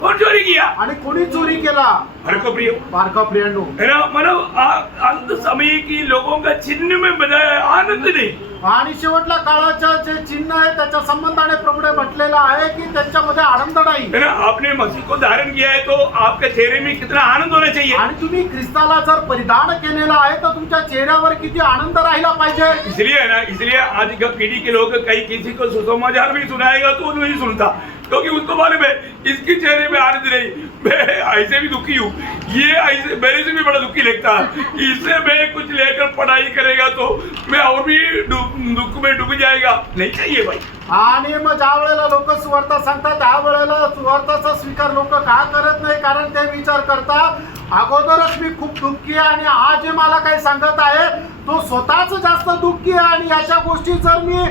कौन चोरी किया? आणि कोणी चोरी केला? हर को प्रिय बारका प्रियांनो, है ना. मतलब अंत समय की लोगों का चिन्ह में बजाय आनंद नहीं. आणि शेवटल्या काळाच्या जे चिन्ह आहे त्याच्या संबंधाने प्रभूने म्हटलेलं आहे की त्याच्यामध्ये आनंद नाही. है ना. आपने मसीह को धारण किया है तो आपके चेहरे में कितना आनंद होना चाहिए. आणि तुम्ही ख्रिस्ताला जर परिधान केलेला आहे तर तुमच्या चेहऱ्यावर किती आनंद राहिला पाहिजे. इसलिए है ना, इसलिए आज का पीढ़ी के लोग कई किसी को सुसमाचार भी सुनाएगा तो नहीं सुनता, क्योंकि उसको मालूम है इसके चेहरे में आनंद नहीं. मैं ऐसे भी दुखी हूँ, ये ऐसे मेरे से भी बड़ा दुखी लगता है. इससे मैं कुछ लेकर पढ़ाई करेगा तो मैं और भी दुख में डूब जाएगा. नहीं चाहिए भाई. आणि मग ज्या वेळेला लोक सुवार्थ सांगतात त्यावेळेला सुवार्थाचा स्वीकार लोक का करत नाही? कारण ते विचार करतात अगोदरच मी खूप दुःखी आहे आणि आज जे मला काही सांगत आहे तो स्वतःच जास्त दुःखी आहे आणि याच्या गोष्टी जर मी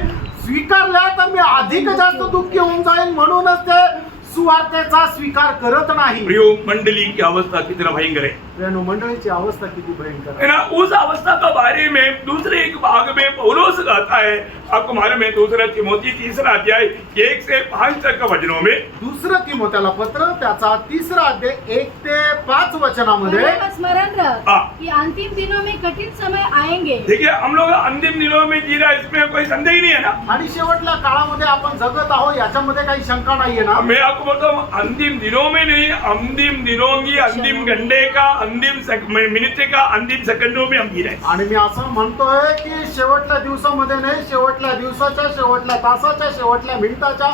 स्वीकारल्या तर मी अधिक जास्त दुःखी होऊन जाईल. म्हणूनच ते सुवार्थेचा स्वीकार करत नाही. प्रियो मंडली की अवस्था कितना भयंकर है. मंडळीची अवस्था किती भयंकर है ना. उस अवस्था का बारे में दूसरे एक भाग में पौलुस कहता है. आपको मालूम है 2 तिमोथी 3 अध्याय 1 से 5 तक वचनों में. 2 तिमोथेला पत्र त्याचा 3 अध्याय 1 ते 5 वचनामध्ये हमें स्मरण रख हाँ. कि अंतिम दिनों में कठिन समय आएंगे. देखिए हम लोग अंतिम दिनों में जी रहा है, इसमें कोई संदेह ही नहीं है ना. आणि शेवटल्या काळामध्ये आपण जगत आहोत याच्यामध्ये काही शंका नाहीये ना. मैं आपको बोलता हूँ अंतिम दिनों में नहीं, अंतिम दिनों की अंतिम घंटे का मिनिटे का अंतिम सेकंडों में हम जी रहे हैं। आणि मी असं म्हणतोय की शेवटल्या दिवसामध्ये नाही, शेवटल्या दिवसाच्या, शेवटल्या तासाच्या, शेवटल्या मिनिटाच्या,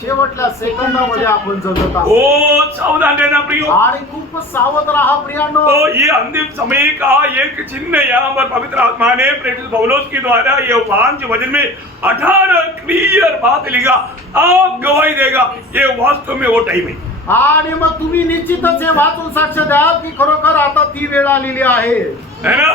शेवटल्या सेकंदामध्ये आपण जगत आहोत. बहुत सावधान रहना प्रियो। आणि खूप सावध राहा प्रियांनो. तो ये अंतिम समय का एक चिन्ह यहाँ पर पवित्र आत्मा ने प्रेरित पौलुस के द्वारा ये 5 वचन में 18 क्लियर बात लिखा, आप गवाही देगा ये वास्तव में वो टाइम है। आणि मग तुम्ही निश्चितच हे वाचून साक्ष द्याल की खरोखर आता ती वेळ आलेली आहे. है ना?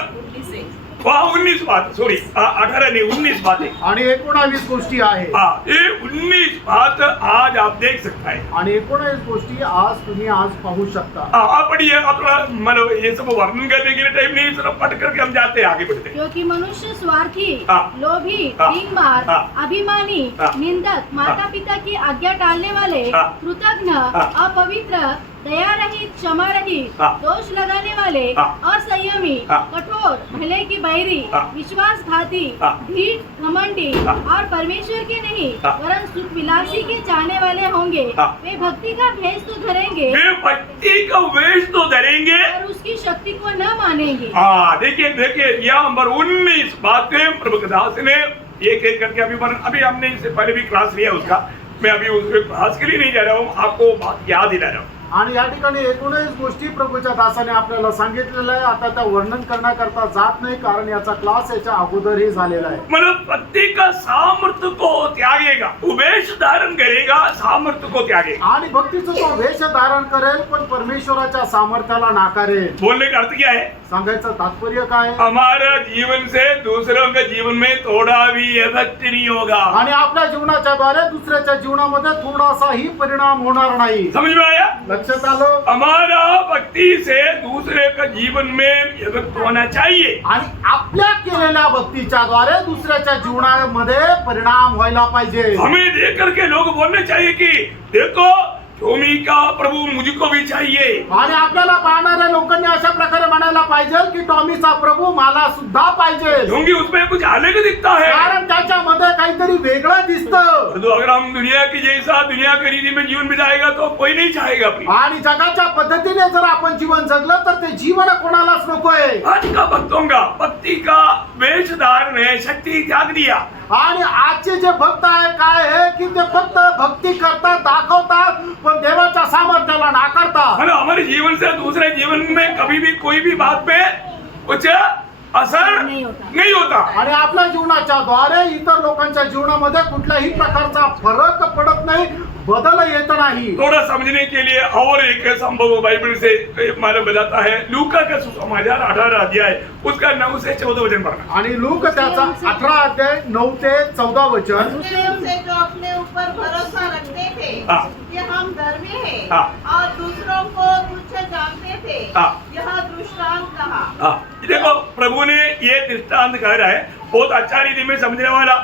वहाँ 19 बात, सॉरी 18 नहीं 19 बातें। आणि 19 गोष्टी आहे. हाँ, ये 19 बात आज आप देख सकता है। आणि 19 गोष्टी आज तुम्ही आज पाहू शकता. हाँ, आप पढ़िए, आप थोड़ा मतलब ये सब वर्णन करने के लिए टाइम नहीं, सिर्फ पढ़ करके हम जाते हैं, आगे बढ़ते हैं। क्योंकि मनुष्य स्वार्थी, हाँ। लोभी, हाँ। डींगमार, हाँ। अभिमानी, हाँ। निंदक, माता पिता की आज्ञा टालने वाले, हाँ। कृतघ्न, हाँ। अपवित्र, दया रहित, क्षमा रहित, हाँ। दोष लगाने वाले, हाँ। असंयमी, हाँ। कठोर, भले की बैरी, हाँ। विश्वासघाती, हाँ। ढीठ, घमंडी हाँ। और परमेश्वर के नहीं हाँ। वरन सुख विलासी के चाहने वाले होंगे। हाँ। वे भक्ति का भेष तो धरेंगे वे भक्ति का वेश तो धरेंगे। और उसकी शक्ति को न मानेंगे। हाँ, देखिए देखिए, यह नंबर 19 बातें प्रभु के दास ने एक एक करके अभी हमने इससे पहले भी क्लास लिया उसका, मैं अभी उसके क्लास के लिए नहीं जा रहा हूँ, आपको बात याद दिला रहा हूँ। आणि या ठिकाणी 19 गोष्टी प्रभूच्या दासाने आपल्याला सांगितलेल्या आहे. आता त्या वर्णन करण्याकरता जात नाही, कारण याचा क्लास याच्या अगोदरही झालेला आहे. मतलब भक्ति का सामर्थ्य को त्यागेगा, वेश धारण करेगा, सामर्थ्य को त्यागेगा। आणि भक्तीचं तो वेश धारण करेल, पण परमेश्वराच्या सामर्थ्याला नाकारेल. बोलने का अर्थ क्या है? सांगायचं तात्पर्य काय? हमारा जीवन से दूसरों के जीवन में थोड़ा भी इफेक्ट नहीं होगा। आणि आपल्या जीवनाच्या द्वारे दुसऱ्याच्या जीवनामध्ये थोडासाही परिणाम होणार नाही. समझ में आया? लक्षात आलं? हमारा भक्ति से दूसरे का जीवन में इफेक्ट होना चाहिए। आणि आपल्या केलेल्या भक्तीच्या द्वारे दुसऱ्याच्या जीवनामध्ये परिणाम व्हायला पाहिजे. हमें देख करके लोग बोलने चाहिए कि देखो टॉमी का प्रभु मुझको भी चाहिए। आणि आपल्याला पाहणाऱ्या लोकांनी अशा प्रकारे म्हणायला पाहिजे की टॉमीचा प्रभू मला सुद्धा पाहिजे, क्योंकि उसमें कुछ अलग दिखता है। कारण त्याच्यामध्ये काहीतरी वेगळं दिसतं. तो अगर हम दुनिया की जैसा दुनिया की रीति में जीवन बिताएगा तो कोई नहीं चाहेगा अपनी। आणि जगाच्या पद्धतीने जर आपण जीवन जगलं तर ते जीवन कोणालाच नकोय. आज का भक्तों का भक्ति का वेश धारण है, शक्ति त्याग दिया। आणि आजचे जे भक्त आहे काय आहे की ते फक्त भक्ती करतात, दाखवतात, पण देवाच्या सामर्थ्याला नाकारतात. मतलब हमारे जीवन से दूसरे जीवन में कभी भी कोई भी बात पे कुछ असर नहीं होता। आणि आपल्या जीवनाच्या द्वारे इतर लोकांच्या जीवनामध्ये कुठल्याही प्रकारचा फरक पडत नाही, बदल येत नाही. थोड़ा समझने के लिए और एक संभव बाइबल से माने बताता है, लूका का सुसमाचार 18 अध्याय उसका 9 से 14 वचन पढ़ना। आणि लूक त्याचा 18 अध्याय 9 ते 14 वचन. उसने उनसे जो अपने ऊपर भरोसा रखते थे हाँ। कि हम धर्मी हैं हाँ। और दूसरों को तुच्छ जानते थे, हाँ। यह दृष्टांत कहा। हाँ, देखो प्रभु ने ये दृष्टांत कह रहा है, बहुत अच्छा रीति में समझने वाला।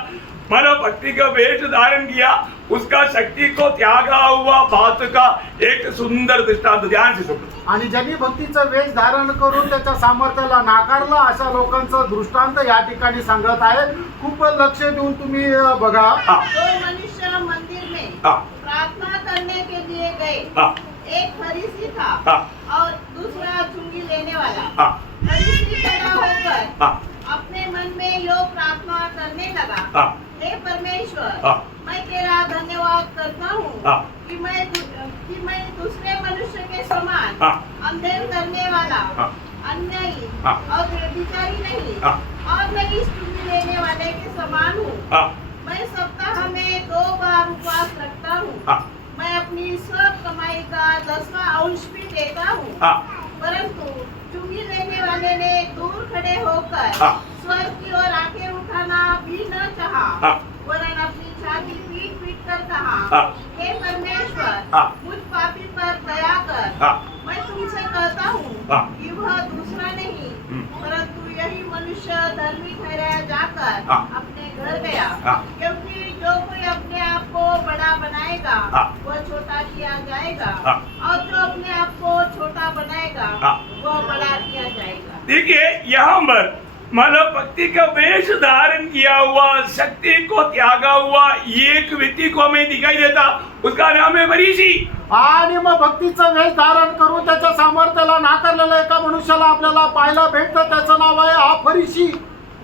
मानव भक्ति का वेश धारण किया, उसका शक्ति को त्यागा हुआ बात का एक सुंदर दृष्टांत, ध्यान से सुनो। आणि ज्यांनी भक्तीचं वेश धारण करून त्याच्या सामर्थ्याला नाकारलं अशा लोकांचं दृष्टांत या ठिकाणी सांगत आहे. खूप लक्ष देऊन तुम्ही बघा. हाँ, दो मनुष्य मंदिर में हाँ, प्रार्थना करने के लिए गए। हाँ, एक फरीसी था हाँ, और दूसरा चुंगी लेने वाला। हाँ, फरीसी खड़ा होकर हाँ, अपने मन में यो प्रार्थना करने लगा, हाँ, हे परमेश्वर, हाँ, मैं तेरा धन्यवाद करता हूँ हाँ, कि मैं दूसरे मनुष्य के समान हाँ, अंधेर करने वाला, हाँ, अन्यायी हाँ, और व्यभिचारी नहीं, हाँ, और मैं इस चुंगी लेने वाले के समान हूँ। हाँ, मैं सप्ताह में 2 बार उपवास रखता हूँ। हाँ, मैं अपनी सब कमाई का 10वां अंश भी देता हूँ। हाँ, परंतु चुंगी लेने वाले ने दूर खड़े होकर हाँ, स्वर्ग की ओर आंखें उठाना भी न चाहा, हाँ, वरन अपनी छाती पीट पीट कर कहा, हाँ, हे परमेश्वर, हाँ, मुझ पापी पर दया कर। हाँ, मैं तुमसे कहता हूँ हाँ, कि वह दूसरा नहीं परंतु यही मनुष्य धर्मी ठहराया जाकर हाँ, अपने घर गया। हाँ, क्योंकि जो कोई अपने आप को बड़ा बनाएगा हाँ, वह छोटा किया जाएगा, हाँ, और जो अपने आप को छोटा बनाएगा हाँ। वह बड़ा किया जाएगा। देखिए यहाँ पर मतलब भक्ति का वेश धारण किया हुआ, शक्ति को त्यागा हुआ एक व्यक्ति को हमें दिखाई देता, उसका नाम है फरीसी। आणि मग भक्तीचं वेश धारण करून त्याच्या सामर्थ्याला नाकारलेल्या एका मनुष्याला आपल्याला पाहायला भेटतं, त्याचं नाव आहे हा फरीसी.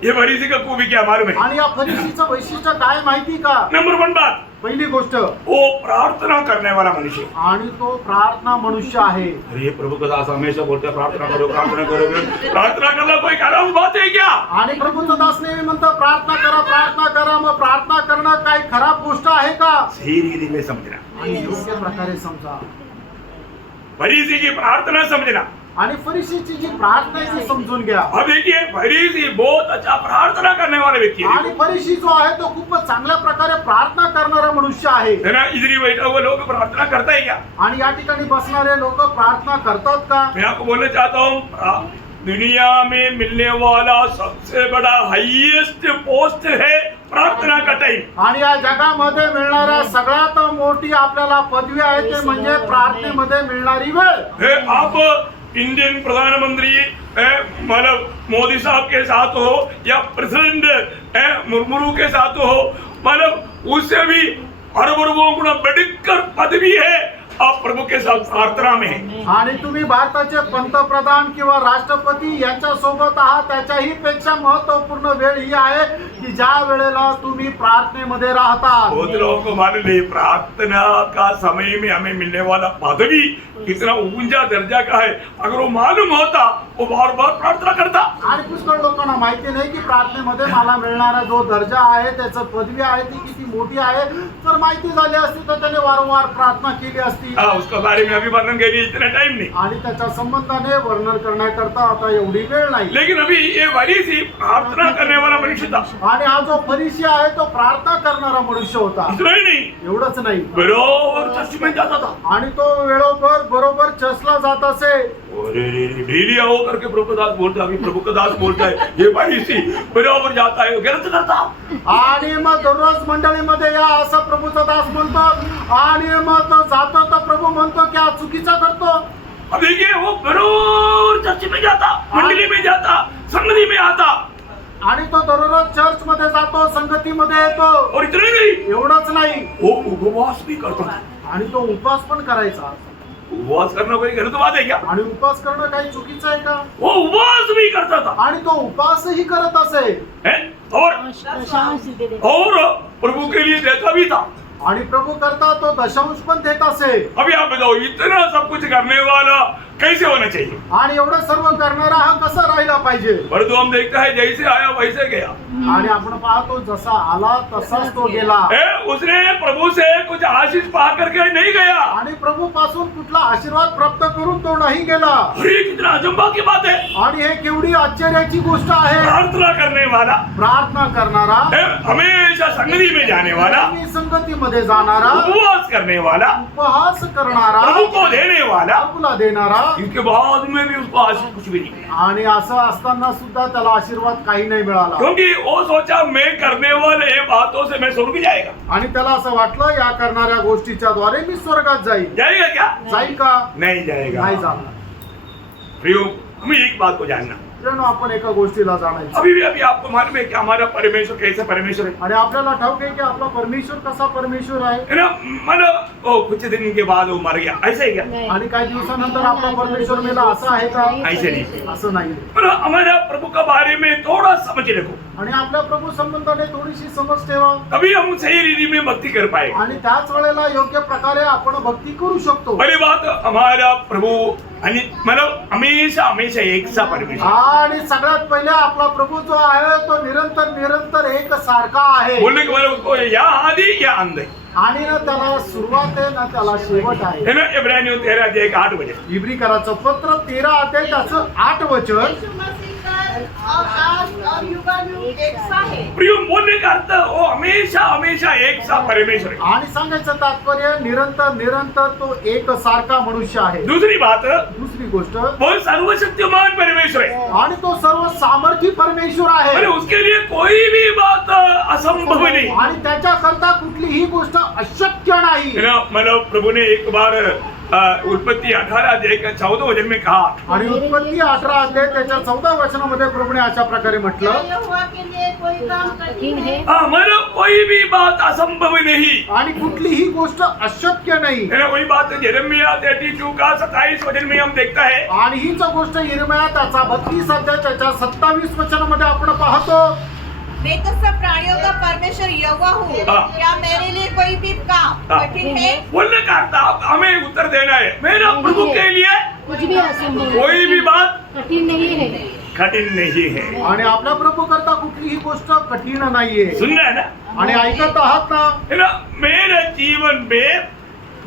ये फरीसी का खूबी क्या मालूम है? आणि या फरीसीचं वैशिष्ट्य काय माहिती का? नंबर 1 बात, पहिली गोष्ट, वो प्रार्थना करने वाला मनुष्य। आणि तो प्रार्थना मनुष्य आहे. अरे प्रभु का दास हमेशा बोलते प्रार्थना करो प्रार्थना करो, प्रार्थना करना कोई खराब बात है क्या? आणि प्रभूचं दास नेहमी म्हणतं प्रार्थना करा प्रार्थना करा. मग प्रार्थना करणं काय खराब गोष्ट आहे का? सही रीति में समझना, आणि योग्य प्रकारे समजा. फरीसी की प्रार्थना समझना। आणि फरीसीची जी प्रार्थना आहे ती समजून घ्या. अब देखिए फरीसी बहुत अच्छा प्रार्थना करने वाला व्यक्ति है, आणि फरीसी जो आहे तो खूपच चांगल्या प्रकारे प्रार्थना करणारा मनुष्य आहे. है ना? इधर बैठा हुआ लोग प्रार्थना करता है क्या? आणि या ठिकाणी बसणारे लोक प्रार्थना करतात का? मैं आपको बोलना चाहता हूँ, दुनिया में मिलने वाला सबसे बड़ा हाईएस्ट पोस्ट है प्रार्थना का टाइम. आणि या जगामध्ये मिळणारा सगळ्यात मोठी आपल्याला पदवी आहे ते म्हणजे प्रार्थनेमध्ये मिळणारी वेळ. आप इंडियन प्रधानमंत्री मतलब मोदी साहब के साथ हो या प्रेसिडेंट मुर्मू के साथ हो, मतलब उससे भी अरबों गुना बढ़कर पदवी है आप प्रभु के साथ प्रार्थना में है. आणि तुम्ही भारताचे पंतप्रधान किंवा राष्ट्रपती यांच्या सोबत आहात, त्याच्याही पेक्षा महत्वपूर्ण वेळ ही आहे की ज्या वेळेला तुम्ही प्रार्थनेमध्ये राहतात. बहुत लोगों को मालूम नहीं प्रार्थना का समय में हमें मिलने वाला पदवी कितना ऊंचा दर्जा का है. अगर वो मालूम होता वो बार बार प्रार्थना करता. आणि पुष्कळ लोकांना माहिती नाही की प्रार्थनेमध्ये मला मिळणारा जो दर्जा आहे त्याचं पदवी आहे ती किती मोठी आहे. जर माहिती झाली असती तर त्याने वारंवार प्रार्थना केली असती. उसके बारे में अभी वर्णन के लिए इतना टाइम नहीं, आणि त्याच्या संबंधाने वर्णन करण्याकरता आता एवढी वेळ नाही. लेकिन अभी ये फरीसी प्रार्थना करने वाला मनुष्य था. आणि हा जो फरीसी आहे तो प्रार्थना करणारा मनुष्य होता. इतना ही नहीं, एवढंच नाही, बरोबर चर्च में जाता था. आणि तो वेळोबर बरोबर चर्चला जात असे. डेली आओ करके प्रभु का दास बोलता है, अभी प्रभु का दास बोलता है ये फरीसी बरोबर जाता है, गलत करता. आणि मग दररोज मंडळीमध्ये या असं प्रभूचा दास म्हणतो, आणि मग तो जातो तर प्रभू म्हणतो की हा चुकीचा करतो. अब देखिए वो बरोबर चर्च में जाता, मंडली में जाता, संगति में आता, आणि तो दररोज चर्च मध्ये जातो, संगतीमध्ये येतो. और इतना ही नहीं, एवढंच नाही, वो उपवास भी करता. आणि तो उपवास पण करायचा. उपवास करना कोई गलत बात है क्या? आणि उपवास करणं काही चुकीचं आहे का? वो उपवास भी करता था. आणि तो उपवासही करत असे. हैं? और प्रभु के लिए देता भी था. आणि प्रभू करता तो दशांश पण देत असे. अभी आप बताओ इतना सब कुछ करने वाला कैसे होना चाहिए? आणि एवढं सर्व करणारा हा कसा राहिला पाहिजे? परंतु हम देखते हैं जैसे आया वैसे गया. आणि आपण पाहतो जसा आला तसाच तो गेला. उसने प्रभु से कुछ आशीष पा करके नहीं गया. आणि प्रभू पासून कुठला आशीर्वाद प्राप्त करून तो नाही गेला. अरे कितना अजंबा की बात है. आणि हे केवढी आश्चर्याची गोष्ट आहे. प्रार्थना करने वाला, प्रार्थना करणारा, हमेशा संगति में जाने वाला, संगतीमध्ये जाणारा, उपवास करने वाला, उपहास करणारा, प्रभु को देने वाला, प्रभूला देणारा, इनके बाद में भी उसको आशीष कुछ भी नहीं. आणि असं असताना सुद्धा त्याला आशीर्वाद काही नाही मिळाला. क्योंकि वो सोचा मैं करने वाले ये बातों से मैं स्वर्ग जाएगा. आणि त्याला असं वाटलं या करणाऱ्या गोष्टीच्या द्वारे मी स्वर्गात जाईल. जाएगा क्या? जाईल का? नहीं जाएगा. नाही जाणार. प्रियो हमें एक बात को जानना, आपण एका गोष्टीला जाणायचं. अभी आपको मालूम है कि हमारा परमेश्वर कैसा परमेश्वर है? आणि आपल्याला ठाऊक आहे की आपला परमेश्वर कसा परमेश्वर आहे. है ना? मानो कुछ दिन के बाद वो मर गया, ऐसा ही क्या? आणि काही दिवसानंतर आपला परमेश्वर मेला असं आहे का? ऐसे नहीं. असं नाही. पर हमारा प्रभु का बारे में थोड़ा समझ रखो, आणि आपल्या प्रभू संबंधाने थोडीशी समज ठेवा. तभी हम सही रीति में भक्ति कर पाए. आणि त्याच वेळेला योग्य प्रकारे आपण भक्ती करू शकतो. पहली बात, हमारा प्रभु मतलब हमेशा एक सा परमेश्वर. आणि सगळ्यात पहिले आपला प्रभू जो आहे तो निरंतर एक सारखा आहे. बोलने के मतलब उसको या आदि या अंत है. आणि ना त्याला सुरुवात आहे ना त्याला शेवट आहे. है ना? इब्रानियों 13:8 इब्री कराचं पत्र 13 अध्याय त्याचं 8 वचन. यीशु मसीह का और आज और युगानुयुग एक सा है. प्रियो बोलने का अर्थ वो हमेशा एक सा परमेश्वर है. आणि सांगायचं तात्पर्य निरंतर तो एक सारखा मनुष्य आहे. दूसरी बात, दुसरी गोष्ट, वो सर्वशक्तिमान परमेश्वर है. आणि तो सर्व सामर्थी परमेश्वर आहे. अरे उसके लिए कोई भी बात असंभव नहीं. आणि त्याच्याकरता कुठलीही गोष्ट अशक्य नाही. है ना? मतलब प्रभु ने एक बार उत्पत्ति 18 अध्याय का 14 वचन में कहा। आणि उत्पत्ती 18 अध्याय त्याच्या 14 वचनामध्ये प्रभूने अशा प्रकारे क्या म्हटलं, यहोवा के लिए कोई काम कठिन है? हमारा कोई भी बात असंभव नहीं आणि कुठलीही गोष्ट अशक्य नाही. है ना। वही बात यिर्मयाह 32 का 27 वचन में हम देखता है। आणि हीच गोष्ट यिर्मयाह त्याचा 32 अध्याय त्याच्या 27 वचनामध्ये आपण पाहतो, मैं तो सब प्राणियों का परमेश्वर यहोवा हूँ। हाँ। क्या मेरे लिए कोई भी काम हाँ। कठिन है? बोलने का अर्थ हमें उत्तर देना है, मेरा प्रभु के लिए कुछ भी असंभव कोई भी बात कठिन नहीं है। कठिन नहीं है। आणि आपल्या प्रभू करता कुठलीही गोष्ट कठीण नाहीये. सुन रहे हैं ना, आणि ऐकत आहात ना, है ना। मेरे जीवन में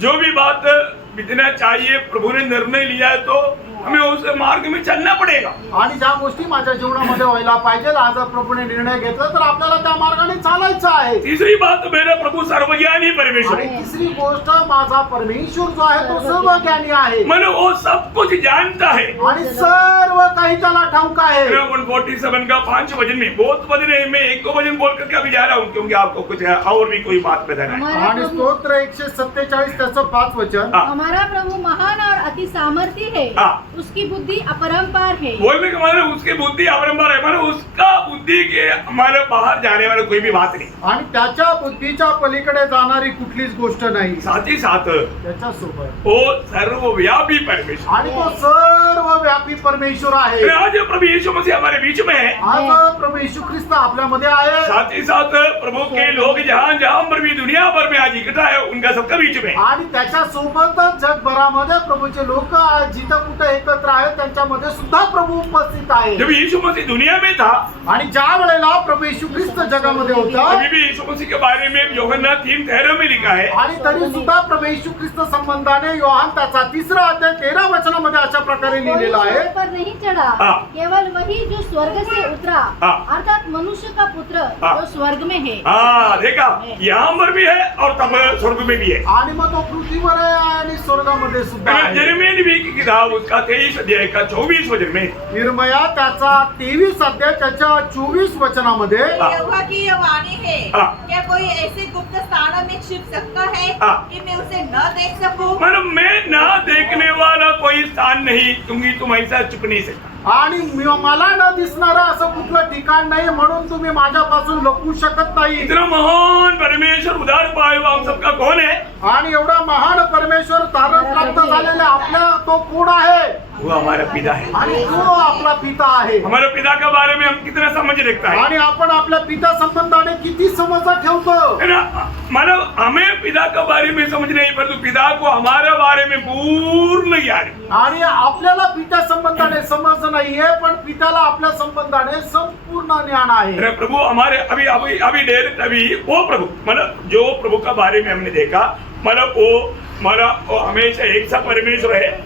जो भी बात बीतना चाहिए, प्रभु ने निर्णय लिया है तो हमें उस मार्ग में चलना पड़ेगा। आणि ज्या गोष्टी माझ्या जीवनामध्ये व्हायला पाहिजे, आज प्रभूने निर्णय घेतला तर आपल्याला त्या मार्गाने चालायचं आहे. तीसरी बात, मेरा प्रभु सर्वज्ञानी परमेश्वर आणि है, तिसरी गोष्ट, माझा परमेश्वर जो आहे तो सर्वज्ञानी आहे मतलब वो सब कुछ जानता है। आणि सर्व काही त्याला ठाऊक आहे. 147 का 5 वचन में बहुत वचन है, मैं एक दो वचन बोल करके अभी जा रहा हूँ क्योंकि आपको कुछ और भी कोई बात बताना है। हमारा आणि प्रभु स्तोत्र 147 त्याचं 5 वचन, हाँ। हमारा प्रभु महान और अति सामर्थी है। हाँ। उसकी बुद्धि अपरंपार है। बोलने का मतलब उसकी बुद्धि अपरंपार है, मतलब उसका बुद्धि के हमारे बाहर जाने वाला कोई भी बात नहीं। आणि त्याच्या बुद्धीच्या पलीकडे जाणारी कुठलीच गोष्ट नाही. साथ ही साथ त्याच्यासोबत वो सर्वव्यापी परमेश्वर, आणि तो सर्वव्यापी परमेश्वर आहे. आज प्रभु यीशु मसीह हमारे बीच में है। आज प्रभू येशू ख्रिस्त आपल्यामध्ये आहे. साथ ही साथ प्रभु के लोग जहाँ जहाँ पर भी दुनिया भर में आज इकट्ठा है, उनका सबका बीच में। आणि त्याच्या सोबतच जगभरामध्ये प्रभूचे लोक जिथं कुठे एकत्र आहेत त्यांच्यामध्ये सुद्धा प्रभू उपस्थित आहे. जब यीशु मसीह दुनिया में था, आणि ज्या वेळेला प्रभू येशू ख्रिस्त जगामध्ये होता, अभी भी यीशु मसीह के बारे में यूहन्ना 3:13 में लिखा है। आणि तरी सुद्धा प्रभू येशू ख्रिस्त संबंधाने योहान त्याचा 3 अध्याय 13 वचनामध्ये अशा प्रकारे कोई लिहिलेला आहे, स्वर्ग पर नहीं चढ़ा, हाँ। केवल वही जो स्वर्ग से उतरा, हाँ। अर्थात मनुष्य का पुत्र हाँ। जो स्वर्ग में है। हाँ, देखा, यहाँ पर भी है और तब स्वर्ग में भी है। आणि मग तो पृथ्वीवर आहे आणि स्वर्गामध्ये सुद्धा आहे. यिर्मयाह नबी की किताब उसका 23 अध्याय का 24 वचन में यिर्मयाह त्याचा 23 अध्याय त्याच्या 24 वचनामध्ये, हाँ। यहोवा की यह वाणी है, हाँ। क्या कोई ऐसे गुप्त स्थानों में छिप सकता है हाँ। कि मैं उसे न देख सकूं? मतलब मैं ना देखने वाला कोई स्थान नहीं, क्योंकि तुम ऐसा चुप नहीं सकता। आणि मला न दिसणारं असं कुठलं ठिकाण नाही म्हणून तुम्ही माझ्यापासून लपवू शकत नाही. इतना महान परमेश्वर उधार पाए हुआ हम सबका कौन है? आणि एवढा महान परमेश्वर तारण प्राप्त झालेला आपला तो कोण आहे? वो हमारा पिता है। आणि तो आपला पिता आहे. हमारे पिता के बारे में हम कितना समझ रखता है, आणि आपण आपल्या पिता संबंधाने किती समज ठेवतो. है ना। मतलब हमें पिता के बारे में समझ नहीं, परंतु पिता को हमारे बारे में पूर्ण ज्ञान है। आणि आपल्याला पिता संबंधाने समज नाहीये, पण पिताला आपल्या संबंधाने संपूर्ण ज्ञान आहे. अरे प्रभु हमारे अभी अभी अभी डायरेक्ट अभी वो प्रभु, मतलब जो प्रभु का बारे में हमने देखा, मतलब वो हमेशा एक सा परमेश्वर है।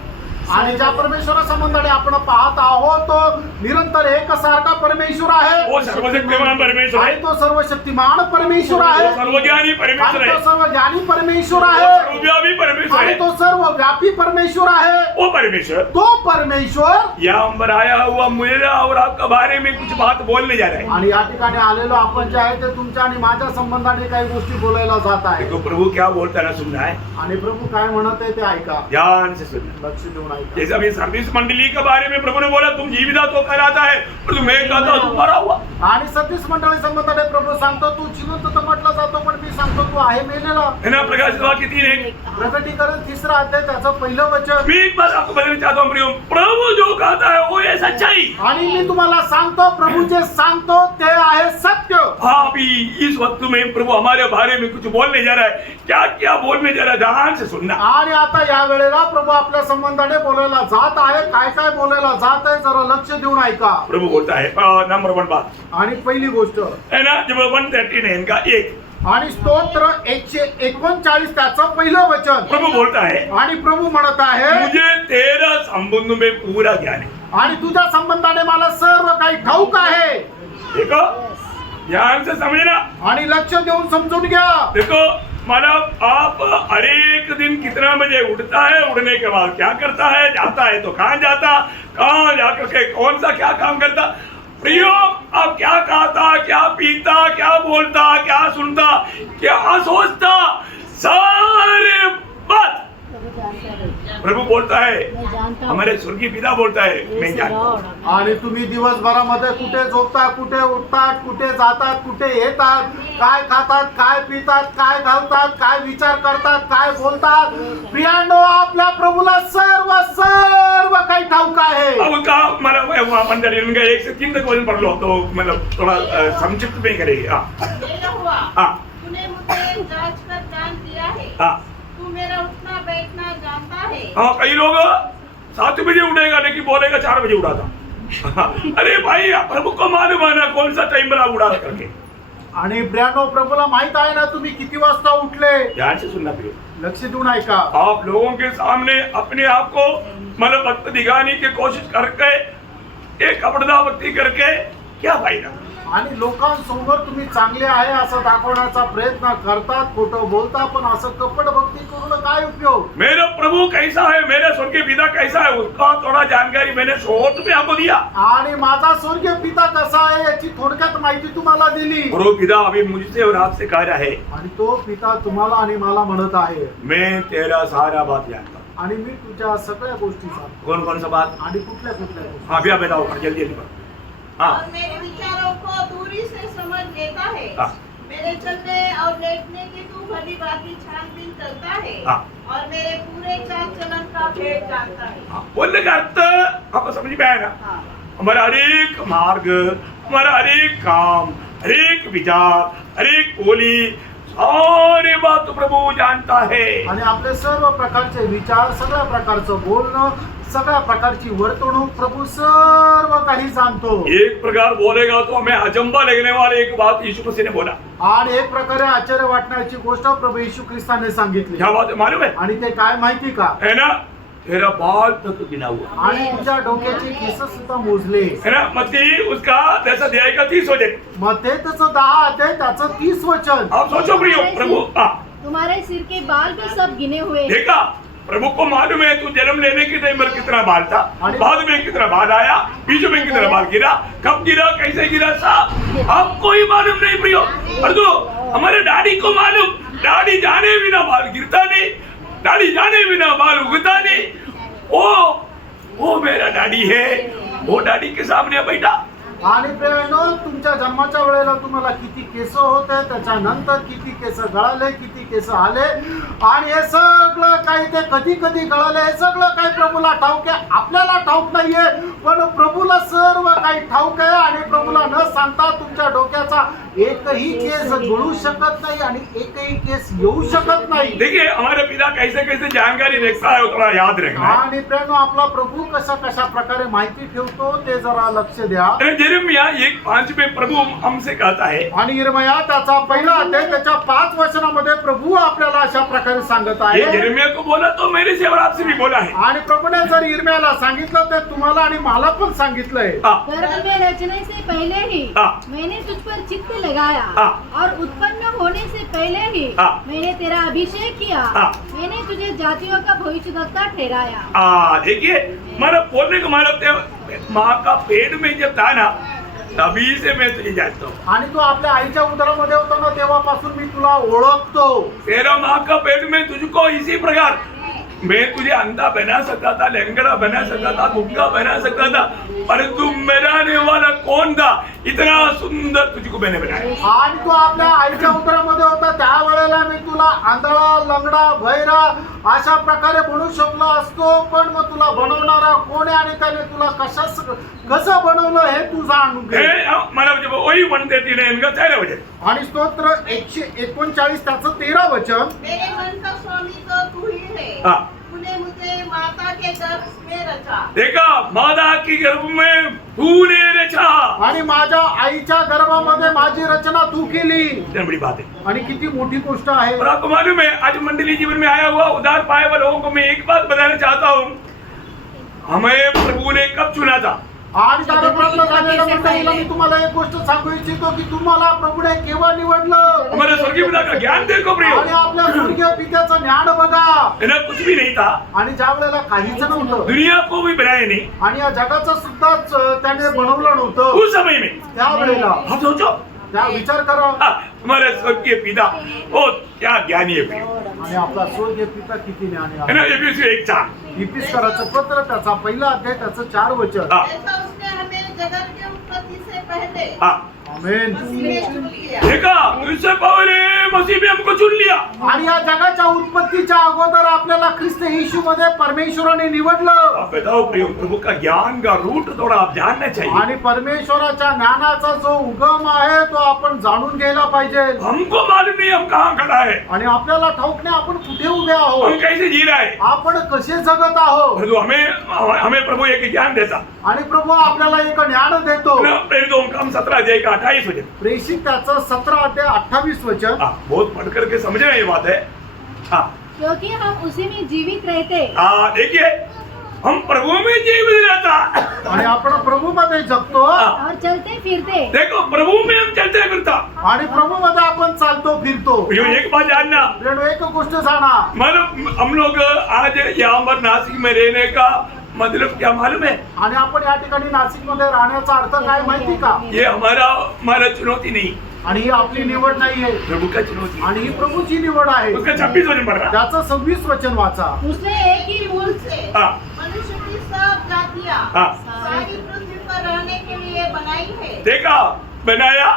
आणि ज्या परमेश्वरा संबंधाने आपण पाहत आहोत तो निरंतर एकसारखा परमेश्वर आहे. वो सर्वशक्तिमान परमेश्वर आणि है, तो सर्वशक्तिमान परमेश्वर आहे. वो सर्वज्ञानी परमेश्वर आणि है, तो सर्वज्ञानी परमेश्वर वो आहे. सर्वव्यापी परमेश्वर आणि है। तो सर्वव्यापी परमेश्वर आहे. वो परमेश्वर तो परमेश्वर यहाँ पर आया हुआ मेरा और आपका बारे में कुछ बात बोलने जा रहा है। आणि या ठिकाणी आलेलो आपण जे आहे ते तुमच्या आणि माझ्या संबंधाने काही गोष्टी बोलायला जात आहे. देखो प्रभु क्या बोलता है ना, सुनना है, आणि प्रभू काय म्हणत आहे ते ऐका, ध्यान से सुनना। लक्ष देऊन ऐका. जैसे अभी सर्विस मंडली के बारे में प्रभु ने बोला तुम जीविता तो कहलाता है, परंतु मैं कहता हूं तू मरा हुआ। आणि सतीश मंडळी संबंधाने प्रभू सांगतो तू जिवंत तर म्हटलं जातो, पण मी सांगतो तू आहे मेलेला. है ना। प्रकाशित वाक्य 3:1। प्रकटीकरण 3 अध्याय त्याचं पहिलं वचन. मैं एक बात आपको बताना चाहता हूँ प्रियो, प्रभु जो कहता है वो है सच्चाई। आणि मी तुम्हाला सांगतो प्रभू जे सांगतो ते आहे सत्य. हाँ, अभी इस वक्त में प्रभु हमारे बारे में कुछ बोलने जा रहा है। क्या क्या बोलने जा रहा है, ध्यान से सुनना। आणि आता या वेळेला प्रभू आपल्या संबंधाने बोलायला जात आहे. काय काय बोलायला जात आहे जरा लक्ष देऊन ऐका. प्रभु बोलता है नंबर 1 बात आणि पहिली गोष्ट है ना, जब 139 का 1 आणि स्तोत्र 139 त्याचं पहिलं वचन. प्रभु बोलता है आणि प्रभू म्हणत आहे मुझे तेरा संबंध में पूरा ज्ञान है। आणि तुझ्या संबंधाने मला सर्व काही ठाऊक आहे. देखो ध्यान से समझना, आणि लक्ष देऊन समजून घ्या. देखो मतलब आप हर एक दिन कितना बजे उठता है, उठने के बाद क्या करता है, जाता है तो कहाँ जाता, कहाँ जाकर के कौन सा क्या काम करता। प्रियो, आप क्या खाता, क्या पीता, क्या बोलता, क्या सुनता, क्या सोचता, सारे बात प्रभु बोलता है, मैं जानता हूँ हमारे स्वर्गीय पिता बोलता है, मैं Yes, जानता हूँ। Lord. आणि तुम्ही दिवसभरामध्ये कुठे झोपता, कुठे उठतात, कुठे जातात, कुठे येतात, काय खातात, काय पितात, काय घालतात, काय विचार करतात, काय बोलतात, प्रियांनो आपल्या प्रभूला सर्व सर्व काही ठाऊक आहे. अब का मतलब मंदिर इनका 1 से 3 तक वजन पढ़ लो तो मतलब थोड़ा संक्षिप्त में करेंगे। हाँ मेरा हुआ हाँ तूने मुझे जांच कर जान दिया है, हाँ तू मेरा उठना बैठना जानता है। हाँ, कई लोग 7 बजे उठेगा लेकिन बोलेगा 4 बजे उठा था। अरे भाई प्रभु को मालूम है ना कौन सा टाइम बना उड़ा करके। आणि प्रियांनो प्रभूला माहित आहे ना तुम्ही किती वाजता उठले. ध्यान से सुनना प्रिय, लक्ष देऊन ऐका. आप लोगों के सामने अपने आप को मतलब भक्त दिखाने की कोशिश करके एक कपड़दा भक्ति करके क्या फायदा। आणि लोकांसमोर तुम्ही चांगले आहे असं दाखवण्याचा प्रयत्न करतात, खोटं बोलता, पण असं कपट भक्ती करून काय उपयोग. मेरा प्रभु कैसा है, मेरा स्वर्गीय पिता कैसा है, उसका थोड़ा जानकारी मैंने शॉर्ट में आपको दिया। आणि माझा स्वर्गीय पिता कसा आहे याची थोडक्यात माहिती तुम्हाला दिली. प्रभु पिता अभी मुझसे और आपसे कह रहा है, आणि तो पिता तुम्हाला आणि मला म्हणत आहे, मैं तेरा सारा बात जानता हूँ। आणि मी तुझ्या सगळ्या गोष्टी सांगतो. कौन कौन सा बात? आणि कुठल्या कुठल्या गोष्टी. हाँ भैया बताओ जल्दी जल्दी। हाँ और मेरे विचारों को दूरी से समझ लेता है। हाँ। मेरे चलने और लेटने की तू भली भांति छानबीन करता है। हाँ। और मेरे पूरे चाल चलन का भेद जानता है। हाँ, बोलने का अर्थ आपको समझ में आया ना। हाँ। हमारा हर एक मार्ग, हमारा हर एक काम, हर एक विचार, हर एक बोली, सारी बात प्रभु जानता है। आणि आपले सर्व प्रकारचे विचार, सगळ्या प्रकारचं बोलणं, सगळ्या प्रकारची वर्तणूक प्रभू सर्व काही जाणतो. एक प्रकार बोलेगा तो हमें अचंबा लगने वाली एक बात यीशु मसीह ने बोला। आणि एक प्रकारे आश्चर्य वाटण्याची गोष्ट प्रभु येशू ख्रिस्ताने सांगितली. क्या बात है मालूम है? आणि ते काय माहिती का. है ना, तेरा बाल तक गिना हुआ आणि तुझ्या डोक्याचे केस सुद्धा मोजले. है ना। मत्ती उसका 10 अध्याय का 30 वचन। मध्ये त्याचं 10 अध्याय त्याचं 30 वचन. आप सोचो प्रियो, प्रभु तुम्हारे सिर के बाल भी सब गिने हुए हैं। देखा, प्रभु को मालूम है तू जन्म लेने के टाइम पर कितना बाल था, बाद में कितना बाल आया, बीच में कितना बाल गिरा, कब गिरा, कैसे गिरा, सब आपको ही मालूम नहीं प्रियो। परंतु हमारे डैडी को मालूम, डैडी जाने बिना बाल गिरता नहीं, डैडी जाने बिना बाल उगता नहीं। वो मेरा डैडी है, वो डैडी के सामने बैठा। आणि प्रियांनो तुमच्या जन्माच्या वेळेला तुम्हाला किती केस होते, त्याच्यानंतर किती केस गळाले, किती केस आले, आणि हे सगळं काही ते कधी कधी गळाले, हे सगळं काही प्रभूला ठाऊक आहे. आपल्याला ठाऊक नाहीये, पण प्रभूला सर्व काही ठाऊक आहे. आणि प्रभूला न सांगता तुमच्या डोक्याचा एकही केस गळू शकत नाही आणि एकही केस येऊ शकत नाही. देखिए हमारे पिता कैसे कैसे जानकारी रखता है, वो थोड़ा याद रखना है। आणि प्रियांनो आपला प्रभू कशा कशा प्रकारे माहिती ठेवतो ते जरा लक्ष द्या. यिर्मयाह 1:5 में प्रभु हमसे कहता है, आणि यिर्मयाह त्याचा पहिला अध्याय त्याच्या 5 वचनामध्ये प्रभू आपल्याला अशा प्रकारे सांगत ये आहे. यिर्मयाह को बोला तो मेरे से और आपसे भी बोला है। आणि प्रभूने जर यिर्मयाहला सांगितलं तर तुम्हाला आणि मला पण सांगितलंय. हाँ, गर्भ में रचने से पहले ही हाँ। मैंने तुझ पर चित्त लगाया हाँ। और उत्पन्न होने से पहले ही हाँ। मैंने तेरा अभिषेक किया। हाँ। मैंने तुझे जातियों का भविष्यद्वक्ता ठहराया। देखिए हमारा बोलने का मतलब माँ का पेट में जब था ना, तभी से मैं तुझे जानता हूँ। आणि तू आपल्या आईच्या उदरामध्ये होता ना तेव्हापासून मी तुला ओळखतो. तेरा माँ का पेट में तुझको इसी प्रकार मैं तुझे अंधा बना सकता था, लंगड़ा बना सकता था, गुंगा बना सकता था, परंतु मेराने वाला कौन था, इतना सुंदर तुझको मैंने बनाया। आणि तू आपल्या आईच्या उदरामध्ये होता त्यावेळेला मी तुला आंधळा, लंगडा, बहिरा अशा प्रकारे बनवू शकलो असतो, पण मग तुला बनवणारा कोण आहे आणि त्याने तुला कसं बनवलं हे तू जाणून घे. मला जब वही बनते थी ना इनका 13 वचन। आणि स्तोत्र 139 त्याचं 13 वचन. मेरे मन का स्वामी तो तू ही है। हाँ। तूने मुझे माता के गर्भ में रचा। देखा, माता की गर्भ में तूने रचा। आणि माझ्या आईच्या गर्भामध्ये माझी रचना तू केली. इतनी बड़ी बात है। आणि किती मोठी गोष्ट आहे. और आपको मालूम है आज मंडली जीवन में आया हुआ उद्धार पाए हुए लोगों को मैं एक बात बताना चाहता हूँ, हमें प्रभु ने कब चुना था। आणि त्याला प्राप्त झालेल्या मंडळीला मी तुम्हाला एक गोष्ट सांगू इच्छितो की तुम्हाला प्रभूने केव्हा निवडलं. हमारे स्वर्गीय पिता का ज्ञान देखो प्रियो, आणि आपल्या स्वर्गीय पित्याचं ज्ञान बघा. इन्हें कुछ भी नहीं था, आणि ज्या वेळेला काहीच नव्हतं दुनिया को भी बनाया नहीं आणि या जगाचं सुद्धा त्याने बनवलं नव्हतं उस समय में। त्यावेळेला. आप सोचो त्या विचार करा हमारा स्वर्गीय पिता ओ क्या ज्ञानी है आणि आपला स्वर्गीय पिता किती ज्ञानी है ना आहे. एफएससी 1:4 इपिस्कराचं पत्र त्याचा पहिला अध्याय त्याचं 4 वचन. हाँ ऐसा उसने हमें जगत के उत्पत्ति से पहले हाँ आमेन. मसीह में चुन लिया। देखा इससे पहले मसीह ने हमको चुन लिया. आणि या जगाच्या उत्पत्तीच्या अगोदर आपल्याला ख्रिस्त येशू मध्ये परमेश्वराने निवडलं. आप बताओ प्रियो प्रभु का ज्ञान का रूट थोड़ा आप जानना चाहिए. आणि परमेश्वराच्या ज्ञानाचा जो उगम आहे तो आपण जाणून घ्यायला पाहिजे. हमको मालूम नहीं हम कहाँ खड़ा है, आणि आपल्याला ठाऊक नाही आपण कुठे उभे हम आहोत, कैसे जी रहा है. आपण कसे जगत आहोत. परंतु हमें हमें प्रभु एक ज्ञान देता. आणि प्रभू आपल्याला एक ज्ञान देतो. प्रेरित काम 17 अध्याय का 28 वचन. प्रेषित त्याचं 17 अध्याय 28 वचन. हाँ बहुत पढ़ करके समझना ये बात है. हाँ क्योंकि हम उसी में जीवित रहते देखिए हम प्रभु में जीवित रहता. आणि आपण प्रभू मध्ये जगतो और चलते फिरते देखो प्रभु में हम चलते फिरता. आणि प्रभू मध्ये आपण चालतो फिरतो. प्रियो एक बात जानना, प्रियो, एक गोष्ट जाणा, मालूम हम लोग आज यहाँ पर नासिक में रहने का मतलब क्या मालूम है. आणि आपण या ठिकाणी नाशिक मध्ये राहण्याचा अर्थ काय माहिती का. ये हमारा चुनौती नहीं, आणि ही आपली निवड नाहीये, प्रभु का चुनौती. आणि ही प्रभूची निवड आहे. उसका 26 वचन पढ़ रहा. त्याचं 26 वचन वाचा. उसने एक ही मूल से हाँ मनुष्य की सब जातियां हाँ सारी पृथ्वी पर रहने के लिए बनाई है देखा बनाया.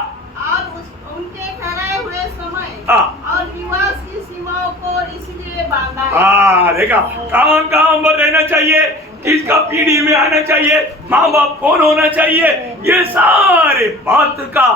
और उनके ठहराए हुए समय हाँ और निवास की सीमाओं को इसलिए बांधा है। हाँ देखा कहाँ कहाँ पर रहना चाहिए, किसका पीढ़ी में आना चाहिए, माँ बाप कौन होना चाहिए, ये सारे बात का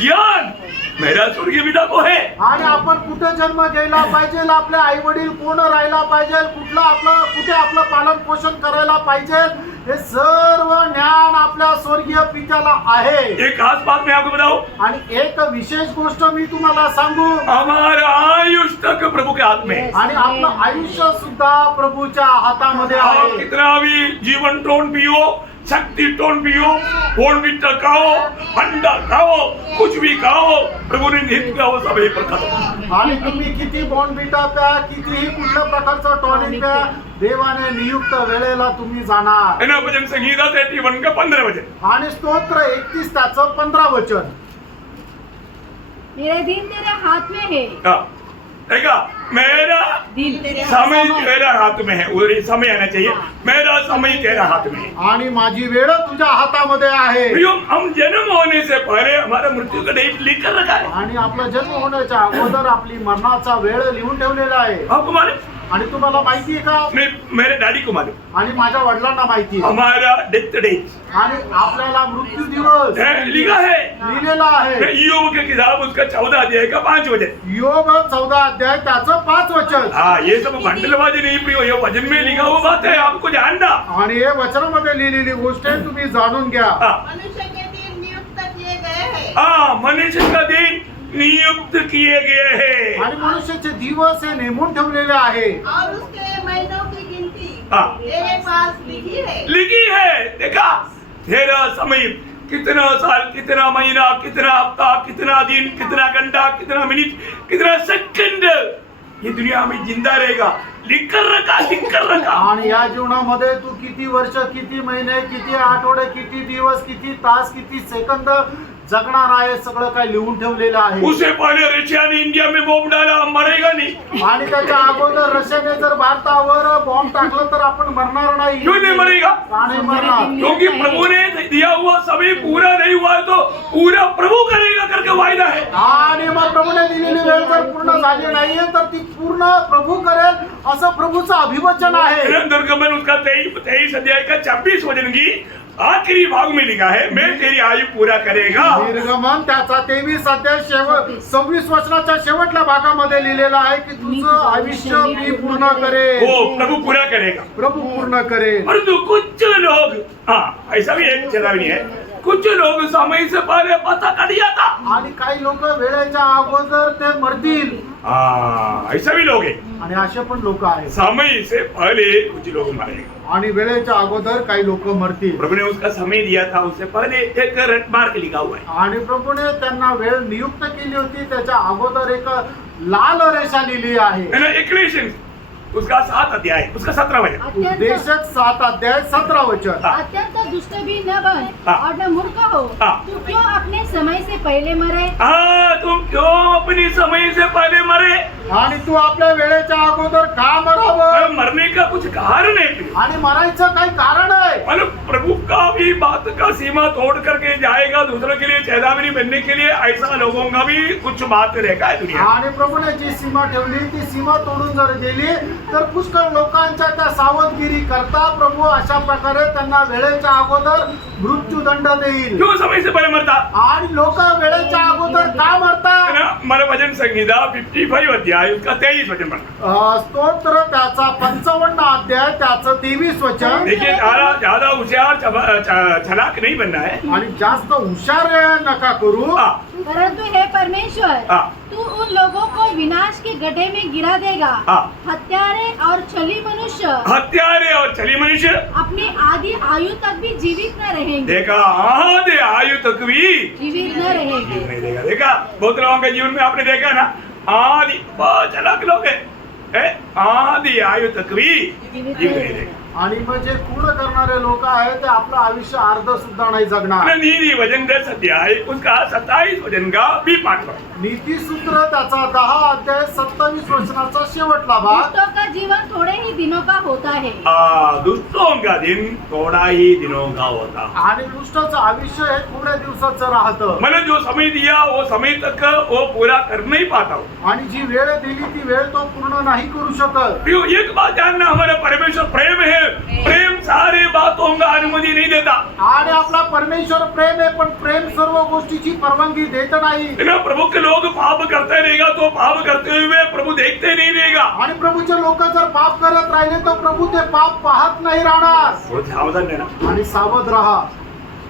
ज्ञान मेरा स्वर्गीय पिता को है. आणि आपण कुठे जन्म घ्यायला पाहिजे, आपले आई वडील कोण राहायला पाहिजे, कुठे आपलं पालन पोषण करायला पाहिजे, हे सर्व ज्ञान आपल्या स्वर्गीय पित्याला आहे. एक खास बात मैं आपको बताऊं, आणि एक विशेष गोष्ट मी तुम्हाला सांगू, हमारा आयुष तक प्रभु के हाथ में है. आणि आपलं आयुष्य सुद्धा प्रभूच्या हातामध्ये आप आहे. कितना भी जीवन टोन पियो, शक्ति टोन पियो, बोर्नविटा खाओ, अंडा खाओ, कुछ भी खाओ, प्रभु ने निहित किया वो सब एक प्रकार. आणि तुम्ही किती बॉर्नव्हिटा प्या, कितीही कुठल्या प्रकारचं टॉनिक प्या, देवाने नियुक्त वेळेला तुम्ही जाणार. है ना. भजन संगीता 31 का 15 वचन. आणि स्तोत्र 31 त्याचं 15 वचन. मेरे दिन तेरे हाथ में है. हाँ देखा मेरा दिन तेरे समय तेरा हाथ में है. उधर समय आना चाहिए, मेरा समय तेरा हाथ में है. आणि माझी वेळ तुझ्या हातामध्ये आहे. प्रियो हम जन्म होने से पहले हमारा मृत्यु का डेट लिख कर रखा है. आणि आपला जन्म होण्याच्या अगोदर आपली मरणाचा वेळ लिहून ठेवलेला आहे. आपको मालूम, आणि तुम्हाला माहिती आहे का. मेरे डैडी को मालूम, आणि माझ्या वडिलांना माहिती आहे. हमारा डेथ डेट आणि आपल्याला मृत्यू दिवस लिखा है. लिहिलेला आहे. योग के किताब उसका 14 अध्याय का 5 वचन. योग 14 अध्याय त्याचं 5 वचन. हाँ ये सब बंडलबाजी नहीं प्रियो, ये वचन में लिखा हुआ बात है, आपको जानना. आणि हे वचनामध्ये लिहिलेली गोष्ट आहे, तुम्ही जाणून घ्या. हाँ मनुष्य के दिन नियुक्त किए गए हैं हाँ मनुष्य का दिन नियुक्त किए गए हैं. आणि मनुष्याचे दिवस हे नेमून ठेवलेले आहे. और उसके महीनों की गिनती हाँ तेरे पास लिखी है। लिखी है. देखा तेरा समय कितना साल, कितना महीना, कितना हफ्ता, कितना दिन, कितना घंटा, कितना मिनट, कितना सेकंड ये दुनिया में जिंदा रहेगा. लिख कर रखा, लिख कर रखा. आणि या जीवनामध्ये तू किती वर्ष, किती महिने, किती आठवडे, किती दिवस, किती तास, किती सेकंद जगणार आहे, सगळं काय लिहून ठेवलेलं आहे. उससे पहले रशिया ने इंडिया में बॉम्ब डाला, हम मरेगा नहीं. आणि त्याच्या अगोदर रशियाने जर भारतावर बॉम्ब टाकलं तर आपण मरणार नाही. क्यों नहीं मरेगा? का नाही मरणार? क्योंकि प्रभु ने दिया हुआ समय पूरा नहीं हुआ है तो पूरा प्रभु करेगा करके वायदा है. आणि मग प्रभूने दिलेली वेळ जर पूर्ण झाली नाहीये तर ती पूर्ण प्रभू करेल असं प्रभूचं अभिवचन आहे. निर्गमन उसका 23 अध्याय का 26 वचन की आखिरी भाग में लिखा है, मैं तेरी आयु पूरा करेगा. निर्गमन त्याचा 23 अध्याय 26 वचनाच्या शेवटल्या भागामध्ये लिहिलेला आहे की तुझं आयुष्य मी पूर्ण करेल. वो प्रभु पूरा करेगा. प्रभु पूर्ण करेल. परंतु कुछ लोग, हाँ ऐसा भी एक चेतावनी है, कुछ लोग समय से पहले पता कर जाता. आणि काही लोक वेळेच्या अगोदर ते मरतील. हाँ ऐसा भी लोग हैं. आणि असे पण लोक आहेत. समय से पहले कुछ लोग मरेंगे. आणि वेळेच्या अगोदर काही लोक मरतील. प्रभु ने उसका समय दिया था, उससे पहले एक रेड मार्क लिखा हुआ है. आणि प्रभूने त्यांना वेळ नियुक्त केली होती, त्याच्या अगोदर एक लाल रेषा लिहिली आहे. है ना. इक्लेशियन्स उसका 7 अध्याय उसका 17 वचन। अत्यंत उपदेशक 7 अध्याय 17 वचन। अत्यंत दुष्ट भी न बन हाँ। और न मूर्ख हो। हाँ। तू क्यों अपने समय से पहले मरे? हाँ, तुम क्यों अपनी समय से पहले मरे? आणि तू आपल्या वेळेच्या अगोदर का मरावं? अरे मरने का कुछ कारण है प्रिय। आणि मरायचं काही कारण आहे? मतलब प्रभु का भी बात का सीमा तोड़ करके जाएगा दूसरों के लिए चेतावनी बनने के लिए, ऐसा लोगों का भी कुछ बात रहता है दुनिया। आणि प्रभूने जी सीमा ठेवली ती सीमा तोडून जर गेली तर पुष्कळ लोकांच्या त्या सावधगिरी करता प्रभू अशा प्रकारे त्यांना वेळेच्या अगोदर मृत्यूदंड देईल। क्यों समय से पहले मरता? आणि लोक वेळेच्या अगोदर का है मरतात? ना, हमारा भजन संहिता 55 अध्याय उसका 23 वचन पढ़ना। स्तोत्र त्याचा 55 अध्याय त्याचं 23 वचन। देखिए ज्यादा होशियार छलाक नहीं बनना है। आणि जास्त हुशार नका करू। हाँ, परंतु हे परमेश्वर, हाँ। तू उन लोगों को विनाश के गड्ढे में गिरा देगा। हाँ। हत्यारे और छली मनुष्य हत्यारे और छली मनुष्य अपनी आदि आयु तक भी जीवित न रहेंगे। देखा, आधे आयु तक भी जीवित न रहेंगे। नहीं देगा। देखा, बहुत लोगों के जीवन में आपने देखा ना, आदि बहुत चालाक लोग है, आदि आयु तक भी जीवित नहीं देगा। आणि मग जे पूर्ण करणारे लोक आहेत ते आपलं आयुष्य अर्ध सुद्धा नाही जगणार। नीति वचन 10 अध्याय उसका 27 वचन का भी पाठ करो। नीती सूत्र त्याचा 10 अध्याय 27 वचनाचा शेवटला भाग। दुष्टों का जीवन थोड़े ही दिनों का होता है। दुष्टों का दिन थोड़ा ही दिनों का होता। आणि दुष्टाचं आयुष्य हे थोड्या दिवसाचं राहतं। मैंने जो समय दिया वो समय तक वो पूरा कर नहीं पाता हूँ। आणि जी वेळ दिली ती वेळ तो पूर्ण नाही करू शकत। प्रियो, एक बात जानना, हमारा परमेश्वर प्रेम है। प्रेम सारे बातों का अनुमति नहीं देता। आणि आपला परमेश्वर प्रेम आहे पण प्रेम सर्व गोष्टीची परवानगी देत नाही। लेकिन प्रभु के लोग पाप करते रहेगा तो पाप करते हुए प्रभु देखते नहीं रहेगा। आणि प्रभूचे लोक जर पाप करत राहिले तर प्रभू ते पाप पाहत नाही राहणार। बहुत सावधान रहना आणि सावध राहा,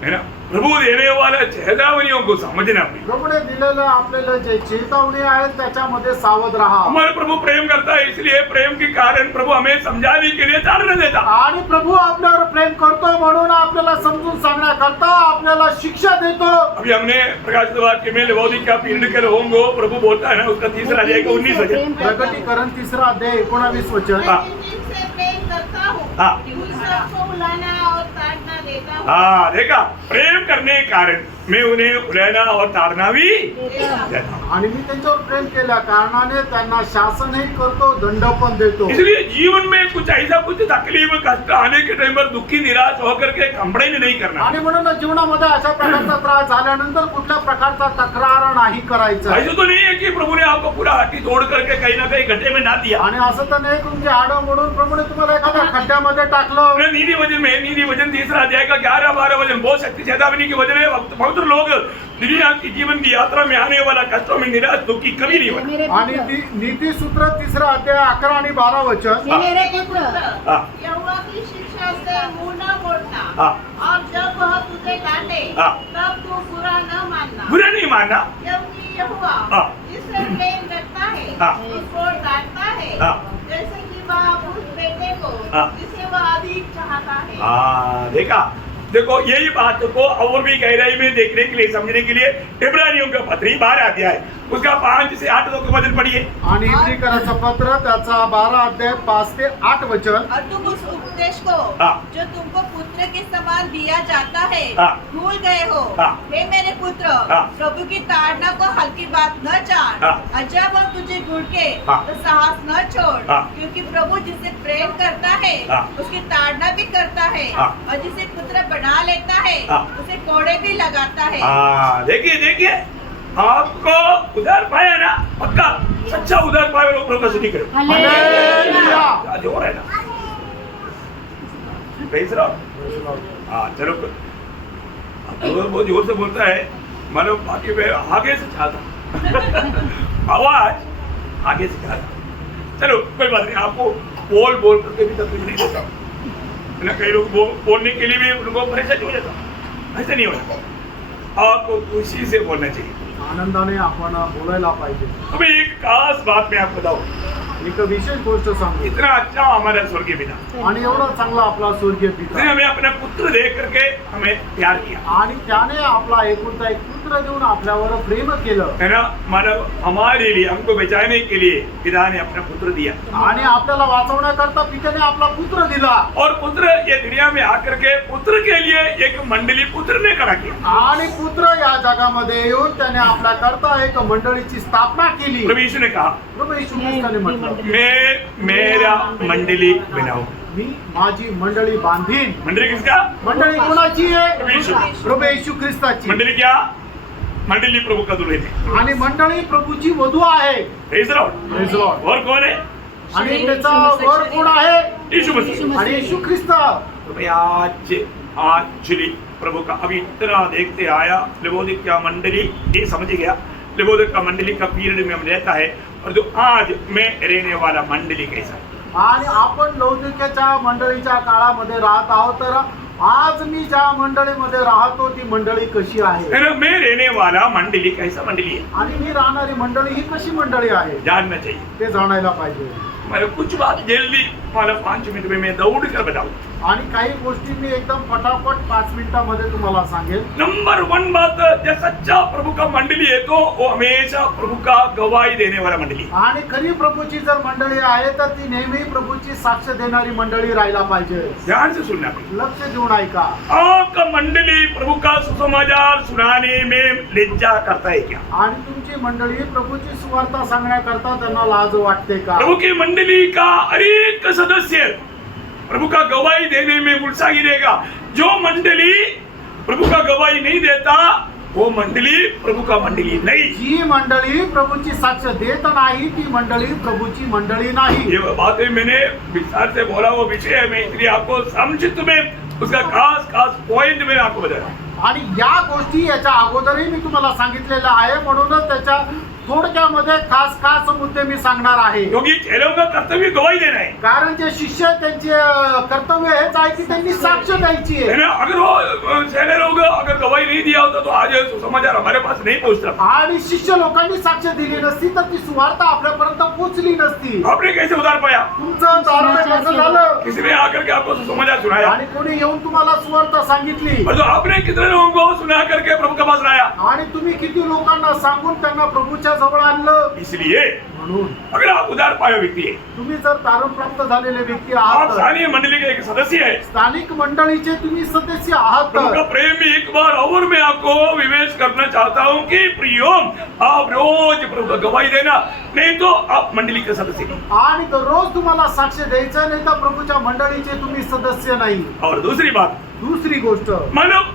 है ना। प्रभु देने वाला चेतावनियों को समझना अपनी। प्रभूने दिलेलं आपल्याला जे चेतावणी आहेत त्याच्यामध्ये सावध राहा। हमारे प्रभु प्रेम करता है, इसलिए प्रेम के कारण प्रभु हमें समझाने के लिए ताड़ना देता। आणि प्रभू आपल्यावर प्रेम करतो म्हणून आपल्याला समजून सांगण्याकरता आपल्याला शिक्षा देतो। अभी हमने प्रकाशित वाक्य में लवोदिकिया पीढ़ के लोगों को प्रभु बोलता है ना, उसका 3 अध्याय का 19 वचन। प्रकटीकरण 3 अध्याय 19 वचन। हाँ। मैं जिनसे प्रेम करता हूँ हाँ। उन सबको बुलाना और ताड़ना देता हूँ। हाँ, देखा, प्रेम करने के कारण मैं उन्हें बुलाना और ताड़ना भी देता हूँ। आणि मी त्यांच्यावर प्रेम केल्या कारणाने त्यांना शासनही करतो, दंड पण देतो। इसलिए जीवन में कुछ ऐसा कुछ तकलीफ कष्ट आने के टाइम पर दुखी निराश होकर के कंप्लेन नहीं करना। आणि म्हणून जीवनामध्ये अशा प्रकारचा त्रास झाल्यानंतर कुठल्या प्रकारचा तक्रार नाही करायचा। ऐसा तो नहीं है कि प्रभु ने आपको पूरा हड्डी तोड़ करके कहीं ना कहीं गड्ढे में ना दिया। आणि असं तर नाही तुमचे हाडं मोडून प्रभूने तुम्हाला एखाद्या खड्ड्यामध्ये टाकलं। अपने नीति वचन में, नीति वचन 3 अध्याय का 11-12 वचन बहुत शक्ति चेतावनी के वचन है। बहुत लोग दुनिया की जीवन की यात्रा में आने वाला कष्टों में निराश दुखी कभी नहीं होना। मेरे आणि पुत्र, नीती सूत्र 3 अध्याय 11 आणि 12 वचन। हे मेरे पुत्र, हाँ। यहोवा की शिक्षा से मुंह न मोड़ना। हाँ। और जब वह तुझे डांटे हाँ। तब तू बुरा न मानना, बुरा नहीं मानना। क्योंकि यहोवा हाँ। जिससे प्रेम करता है हाँ। उसको डांटता है, हाँ। जैसे कि बाप उस बेटे को हाँ। जिसे वह अधिक चाहता है। हाँ, देखा, देखो यही बात को और भी गहराई में देखने के लिए समझने के लिए इब्रानियों का पत्री 12 अध्याय उसका 5 से 8 तक वचन पढ़िए। आणि इब्रिकराचं पत्र त्याचा 12 अध्याय 5 ते 8 वचन। और तुम उस उपदेश को हाँ। जो तुमको पुत्र के समान दिया जाता है हाँ। भूल गए हो। हाँ। हे मेरे पुत्र, हाँ। प्रभु की ताड़ना को हल्की बात न जान। हाँ। और जब वह तुझे घुड़के हाँ। तो साहस न छोड़, हाँ। क्योंकि प्रभु जिसे प्रेम करता है हाँ। उसकी ताड़ना भी करता है। हाँ। और जिसे पुत्र बना लेता है हाँ। उसे कोड़े भी लगाता है। हाँ, देखिए देखिए, आपको उधार पाया ना, पक्का सच्चा उधार पाया लोग प्रभु का स्तुति करो। हालेलुया। क्या जोर है ना, प्रेज़ लॉर्ड। हाँ, चलो, बहुत जोर से बोलता है, मानो बाकी में आगे से चाहता आवाज आगे से चाहता। चलो कोई बात नहीं, आपको बोल करके भी तकलीफ नहीं देता है ना। कई लोग बोलने के लिए भी उनको परेशानी हो जाता, ऐसा नहीं होना। आपको खुशी से बोलना चाहिए। आनंदाने आपण बोलायला पाहिजे। तुम्हें एक खास बात मैं आपको बताऊं, एक विशेष गोष्ट सांगू। इतना अच्छा हमारा स्वर्गीय पिता, आणि एवढा चांगला आपला स्वर्गीय उसने पिता, हमें अपना पुत्र दे करके हमें प्यार किया। आणि त्याने आपला एकुलता एक पुत्र पुत्र देऊन आपल्यावर प्रेम केलं है ना, मतलब हमारे लिए, हमको बचाने के लिए पिता ने अपना पुत्र दिया, आणि आपल्याला वाचवण्याकरता पित्याने आपला पुत्र दिला और पुत्र ये दुनिया में आकर के पुत्र के लिए एक मंडली पुत्र ने खड़ा किया। आणि पुत्र या जगामध्ये येऊन त्याने आपल्या करता एक मंडळीची स्थापना केली। प्रभु यीशु ने कहा, प्रभू येशू ख्रिस्ताने म्हटलं, मैं मेरा मंडली बनाऊं। मी माझी मंडळी बांधीन। मंडली किसका? मंडळी कोणाची प्रभु यीशु। आहे? प्रभू येशू ख्रिस्ताची। मंडली क्या? मंडली प्रभु का दुल्हन है। आणि मंडळी प्रभूची वधू आहे। Praise the Lord। Praise the Lord। और कौन है? आणि त्याचा वर कोण आहे? यीशु मसीह। आणि येशू ख्रिस्त। आज प्रभु का अभी इतना देखते आया, लिबोदिकिया मंडली ये समझ गया, लिबोदिकिया मंडली का पीरियड में हम रहता है, और जो आज में रहने वाला मंडली कैसा है। आणि आपण लौकिकाच्या मंडळीच्या काळामध्ये राहत आहोत, तर आज मी ज्या मंडळीमध्ये राहतो ती मंडळी कशी आहे, है ना, मैं रहने वाला मंडली कैसा मंडली है, आणि मी राहणारी मंडळी ही कशी मंडळी आहे जानना चाहिए। ते जाणायला पाहिजे। मैं कुछ बात जल्दी मतलब 5 मिनट में मैं दौड़ कर बताऊं। आणि काही गोष्टी मी एकदम फटाफट 5 मिनिटांमध्ये तुम्हाला सांगेल। नंबर 1 बात, जब सच्चा प्रभु का मंडली है तो वो हमेशा प्रभु का गवाही देने वाला मंडली। आणि खरी प्रभूची जर मंडळी आहे तर ती नेहमी प्रभूची साक्ष देणारी मंडळी राहायला पाहिजे। ध्यान से सुनना, लक्ष देऊन ऐका। आपका मंडली प्रभु का सुसमाचार सुनाने में लज्जा करता है क्या? आणि तुमची मंडळी प्रभूची सुवार्ता सांगण्याकरता त्यांना लाज वाटते का? प्रभु की मंडली का हर एक सदस्य प्रभु का गवाही देने में उत्साही रहेगा। जो मंडली प्रभु का गवाही नहीं देता वो मंडली प्रभु का मंडली नहीं। जी मंडळी प्रभूची साक्ष देत नाही ती मंडळी प्रभूची मंडळी नाही। ये बातें मैंने विस्तार से बोला, वो विषय है, मैं इसलिए आपको संक्षिप्त में उसका खास पॉइंट मैंने आपको बताया। आणि या गोष्टी याच्या अगोदरही मी तुम्हाला सांगितलेल्या आहे, म्हणूनच त्याच्या थोडक्यामध्ये खास मुद्दे मी सांगणार आहे। क्योंकि चेलों का कर्तव्य गवाही देना है, कारण जे शिष्य त्यांचे कर्तव्य हेच आहे की त्यांनी साक्ष द्यायची है आहे। ना। अगर वो चेले लोग अगर गवाही नहीं दिया होता तो आज सुसमाचार हमारे पास नहीं पहुंचता। आणि शिष्य लोकांनी साक्ष दिली नसती तर ती सुवार्ता आपल्यापर्यंत पोहोचली नसती। आपने कैसे उधार पाया? तुमचं तारण कसं झालं? किसी ने आकर के आपको सुसमाचार सुनाया, आणि कोणी येऊन तुम्हाला सुवार्ता सांगितली, और जो आपने कितने लोगों को सुना करके प्रभु के पास लाया। आणि तुम्ही किती लोकांना सांगून त्यांना प्रभूच्या जवळ आणलं। इसलिए म्हणून अगर आप उधार पाए व्यक्ति है, तुम्ही जर तारण प्राप्त झालेले व्यक्ति आप आहात, स्थानीय मंडली के एक सदस्य है, स्थानिक मंडळीचे तुम्ही सदस्य आहात, प्रभु का प्रेम में एक बार और मैं आपको विवेश करना चाहता हूँ कि प्रियो, आप रोज प्रभु का गवाही देना, नहीं तो आप मंडली के सदस्य नहीं। आणि दररोज तुम्हाला साक्ष द्यायचं, नाही तर प्रभूच्या मंडळीचे तुम्ही सदस्य नाही। और दूसरी बात, दुसरी गोष्ट, मानव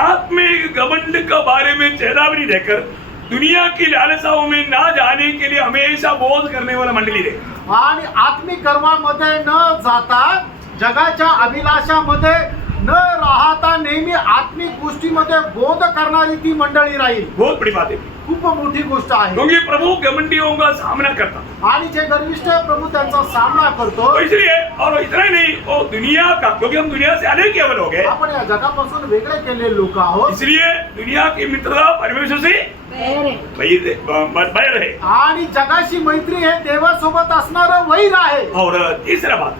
आत्मिक घमंड के बारे में चेतावनी देकर दुनिया की लालसाओं में ना जाने के लिए हमेशा बोध करने वाला मंडली है। आणि आत्मिक गर्वामध्ये न जाता जगाच्या अभिलाषामध्ये न राहता नेहमी आत्मिक गोष्टीमध्ये बोध करणारी ती मंडळी राहील। बहुत बड़ी बात है, खूप मोठी गोष्ट आहे। क्योंकि प्रभु घमंडियों का सामना करता, आणि जे गर्विष्ठ आहे प्रभू त्यांचा सामना करतो। तो इसलिए, और इतना ही नहीं, वो दुनिया का, क्योंकि हम दुनिया से अलग केवल हो गए, आपण या जगापासून वेगळे केलेले लोक आहोत, इसलिए दुनिया की मित्रता परमेश्वर से बैर है। आणि जगाशी मैत्री हे देवासोबत असणारं वैर आहे। और तीसरा बात,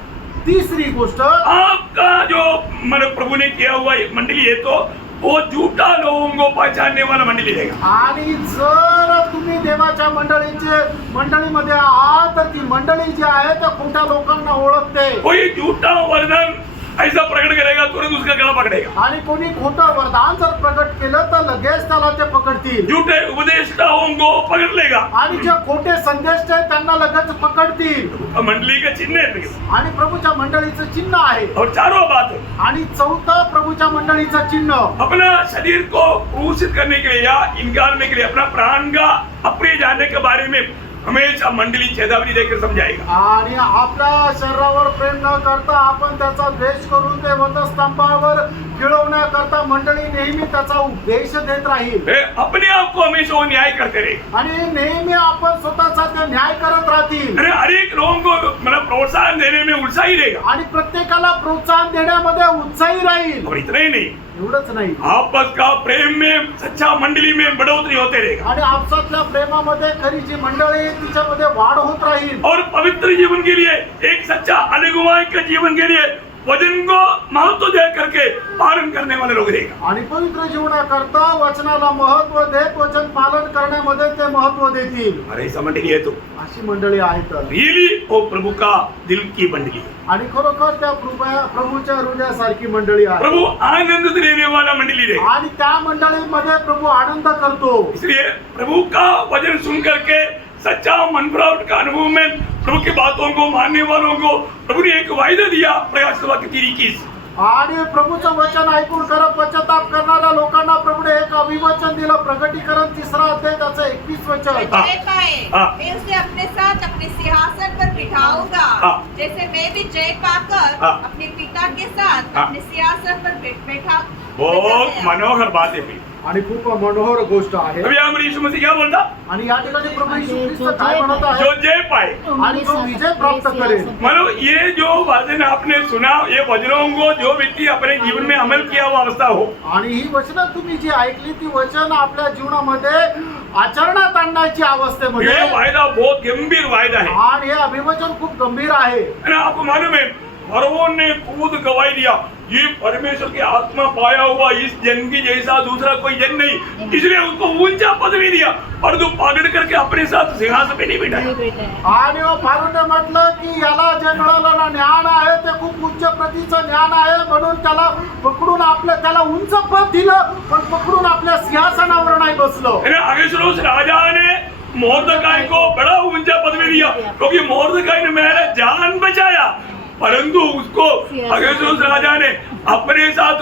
तिसरी गोष्ट, आपका जो मतलब प्रभु ने किया हुआ मंडली है तो वो झूठा लोगों को पहचानने वाला मंडली रहेगा। आणि जर तुम्ही देवाच्या मंडळीमध्ये आहात तर ती मंडळी जी आहे त्या खोट्या लोकांना ओळखते। कोई झूठा वर्णन ऐसा प्रकट करेगा तुरंत उसका गला पकड़ेगा। आणि कोणी खोटं वरदान जर प्रकट केलं तर लगेच त्याला ते पकडतील। झूठे उपदेष्टाओं को पकड़ लेगा। आणि जे खोटे संदेश आहेत त्यांना लगेच पकडतील। मंडली का चिन्ह है। आणि प्रभूच्या मंडळीचं चिन्ह आहे। और चारों बात, आणि चौथं प्रभूच्या मंडळीचं चिन्ह, अपना शरीर को क्रूसित करने के लिए या इनकारने के लिए अपना प्राण का अप्रिय जानने के बारे में हमेशा मंडली चेतावनी देकर समझाएगा। आणि आपल्या शरीरावर प्रेम न करता आपण त्याचा द्वेष करून ते वधस्तंभावर गिळवण्याकरता मंडळी नेहमी त्याचा उपदेश देत राहील। वे अपने आप को हमेशा वो न्याय करते रहे, आणि नेहमी आपण स्वतःचा ते न्याय करत राहतील। अरे हर एक लोगों को मतलब प्रोत्साहन देने में उत्साही रहेगा। आणि प्रत्येकाला प्रोत्साहन देण्यामध्ये उत्साही राहील। और इतना ही नहीं, एवढंच नाही, आपस का प्रेम में सच्चा मंडली में बढ़ोतरी होते रहेगा। आणि आपसातल्या प्रेमामध्ये खरी जी मंडळी आहे तिच्यामध्ये वाढ होत राहील। और पवित्र जीवन के लिए, एक सच्चा अनुगवाई के जीवन के लिए वचन को महत्व दे करके पालन करने वाले लोग देगा। आणि पवित्र जीवनाकरता वचनाला महत्व देत वचन पालन करण्यामध्ये ते महत्व देतील अरे ऐसा मंडली है तो अशी मंडळी आहेत रियली वो प्रभु का दिल की मंडली है। आणि खरोखर त्या प्रभूच्या हृदयासारखी मंडळी आहे प्रभु आनंद देने वाला मंडली है। आणि त्या मंडळीमध्ये प्रभु आनंद करतो इसलिए प्रभु का वचन सुन करके सच्चा मन प्राप्त का अनुभव में प्रभु की बातों को मानने वालों को प्रभु ने एक वायदा दिया प्रकाशित वाक्य 3:21 आणि प्रभूचं वचन ऐकून खरं पश्चाताप करणाऱ्या लोकांना प्रभूने एक अभिवचन दिलं प्रगटीकरण 3 अध्याय त्याचं 21 वचन जय पाए हाँ। मैं उसे अपने साथ अपने सिंहासन पर बिठाऊंगा हाँ। जैसे मैं भी जय पाकर हाँ। अपने पिता के साथ हाँ। अपने सिंहासन पर बैठा बहुत मनोहर बात है फिर। आणि खूप मनोहर गोष्ट आहे अभी यहाँ पर यीशु मसीह क्या बोलता आणि या ठिकाणी प्रभू येशू ख्रिस्त काय म्हणत आहे जो जय पाए आणि तो विजय प्राप्त करेल मानो ये जो वचन आपने सुना ये वचनों को जो व्यक्ति अपने जीवन में अमल किया वो अवस्था हो आणि ही वचनं तुम्ही जी ऐकली ती वचन आपल्या जीवनामध्ये आचरणात आणण्याची अवस्थेमध्ये ये वायदा बहुत गंभीर वायदा है। आणि हे अभिवचन खूप गंभीर आहे है ना, आपको मालूम है फरोन ने खुद गवाही दिया ये परमेश्वर की आत्मा पाया हुआ इस जन की जैसा दूसरा कोई जन नहीं, इसलिए उसको ऊंचा पदवी दिया और तो पकड़ करके अपने साथ सिंहासन पे नहीं बैठाया। आणि फारूने म्हटलं की याला जे मिळालं ना ज्ञान आहे ते खूप उच्च प्रतीचं ज्ञान आहे म्हणून त्याला पकडून त्याला उंच पद दिलं पण पकडून आपल्या सिंहासनावर नाही बसलो है ना, अहश्वेरोश राजा ने मोर्दकाई को बड़ा ऊंचा पदवी दिया क्योंकि मोर्दकाई ने मेरा जान बचाया, परंतु उसको अहश्वेरोश राजा ने अपने साथ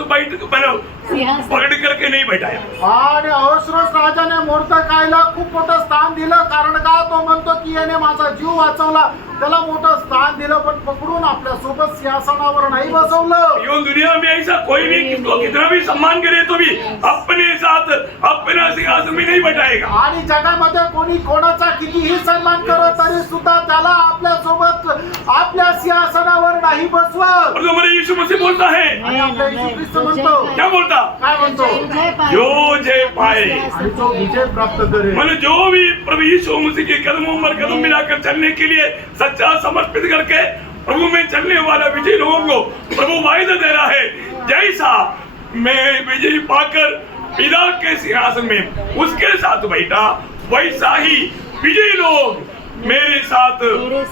पकड़ करके नहीं बैठाया। आणि अहश्वेरोश राजाने मोर्दकाईला खूप मोठं स्थान दिलं कारण का तो म्हणतो की याने माझा जीव वाचवला, त्याला मोठं स्थान दिलं पण पकडून आपल्या सोबत सिंहासनावर नाही बसवलं। यो दुनिया में ऐसा कोई भी किसको कितना भी सम्मान करे तो भी अपने साथ अपना सिंहासन में नहीं बैठाएगा। आणि जगामध्ये कोणी कोणाचा कितीही सन्मान करत तरी सुद्धा त्याला आपल्या सोबत आपल्या सिंहासनावर नाही बसवत। और हमारे यीशु मसीह बोलता है, आणि आपल्या येशू ख्रिस्त म्हणतो क्या बोलता, काय म्हणतो जो जय पाए आणि तो विजय प्राप्त करेल। मैंने जो भी प्रभु यीशु मसीह के कदमों पर कदम मिलाकर चलने के लिए सच्चा समर्पित करके प्रभु में चलने वाला विजयी लोगों को प्रभु वायदा दे रहा है, जैसा मैं विजयी पाकर पिता के सिंहासन में उसके साथ बैठा वैसा ही विजयी लोग मेरे साथ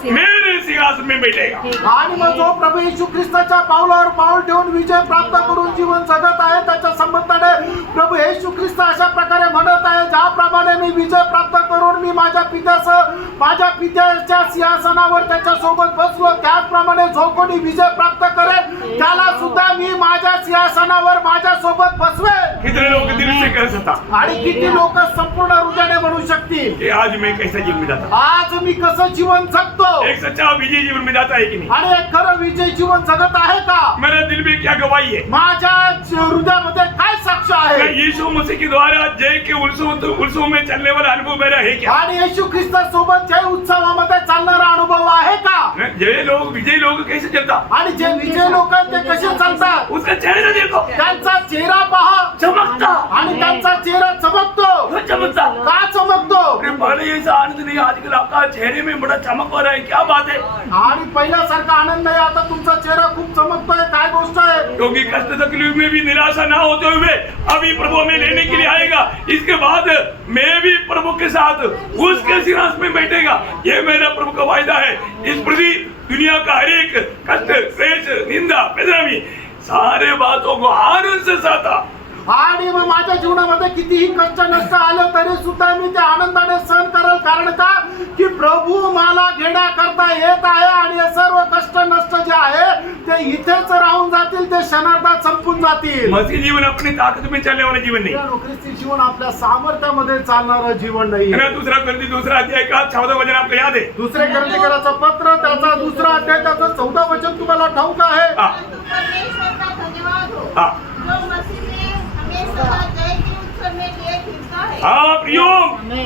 मेरे सिंहासन में बैठेगा। आणि मग जो प्रभू येशू ख्रिस्ताच्या पावलावर पाऊल ठेवून विजय प्राप्त करून जीवन जगत आहे त्याच्या संबंधाने प्रभू येशू ख्रिस्त अशा प्रकारे म्हणत आहे, ज्याप्रमाणे मी विजय प्राप्त करून मी माझ्या पित्याच्या सिंहासनावर त्याच्या सोबत बसलो त्याचप्रमाणे जो कोणी विजय प्राप्त करेल त्याला सुद्धा मी माझ्या सिंहासनावर माझ्या सोबत बसवेल। कितने लोग दिल से कह सकता आणि किती लोक संपूर्ण हृदयाने म्हणू शकतील कि आज मैं कैसा जीवन में जाता, आज मी कसं जीवन जगतो, एक सच्चा विजय जीवन में जाता है कि नहीं, आणि एक खरं विजय जीवन जगत आहे का, मेरे दिल में क्या गवाही है, माझ्या हृदयामध्ये काय साक्ष आहे, यीशु मसीह के द्वारा जय के उत्सव में चलने वाला अनुभव मेरा है क्या, आणि येशू ख्रिस्ता सोबत जय उत्सवामध्ये चालणारा अनुभव आहे का। जय लोग विजय लोग कैसे चलता, आणि जे विजय लोक आहेत ते कसे चालतात, उसका चेहरा देखो त्यांचा चेहरा पहा चमकता, आणि त्यांचा चेहरा चमकतो, क्यों चमकता, का चमकतो। अरे पहले ऐसा आनंद नहीं, आजकल आपका चेहरे में बड़ा चमक हो रहा है, क्या बात है, आणि पहिल्यासारखा आनंद आहे आता तुमचा चेहरा खूप चमकतोय, काय गोष्ट आहे। क्योंकि कष्ट तकलीफ में भी निराशा ना होते हुए अभी प्रभु हमें लेने के लिए आएगा, इसके बाद मैं भी प्रभु के साथ उसके सिंहासन में बैठेगा, ये मेरा प्रभु का वायदा है। इस प्रति दुनिया का हर एक कष्ट क्लेश निंदा बेदरामी सारे बातों को आनंद से सहता, आणि मग माझ्या जीवनामध्ये कितीही कष्ट नष्ट आलं तरी सुद्धा मी ते आनंदाने सहन करेल, कारण का की प्रभू मला घेण्याकरता येत आहे आणि हे सर्व कष्ट नष्ट जे आहे ते इथेच राहून जातील, ते क्षणार्धात संपून जातील। मसीह जीवन अपनी ताकत में चलने वाला जीवन नहीं, ख्रिस्ती जीवन आपल्या सामर्थ्यामध्ये चालणारं जीवन नाही। दूसरा अध्याय का 14 वचन आपको याद है, दुसरे ग्रंथिकाराचं पत्र त्याचा दुसरा अध्याय त्याचं 14 वचन तुम्हाला ठाऊक आहे। परमेश्वर का धन्यवाद हो हाँ। जो मसीह ने हमें सदा जय के उत्सव में लिए फिरता है। हाँ प्रियो,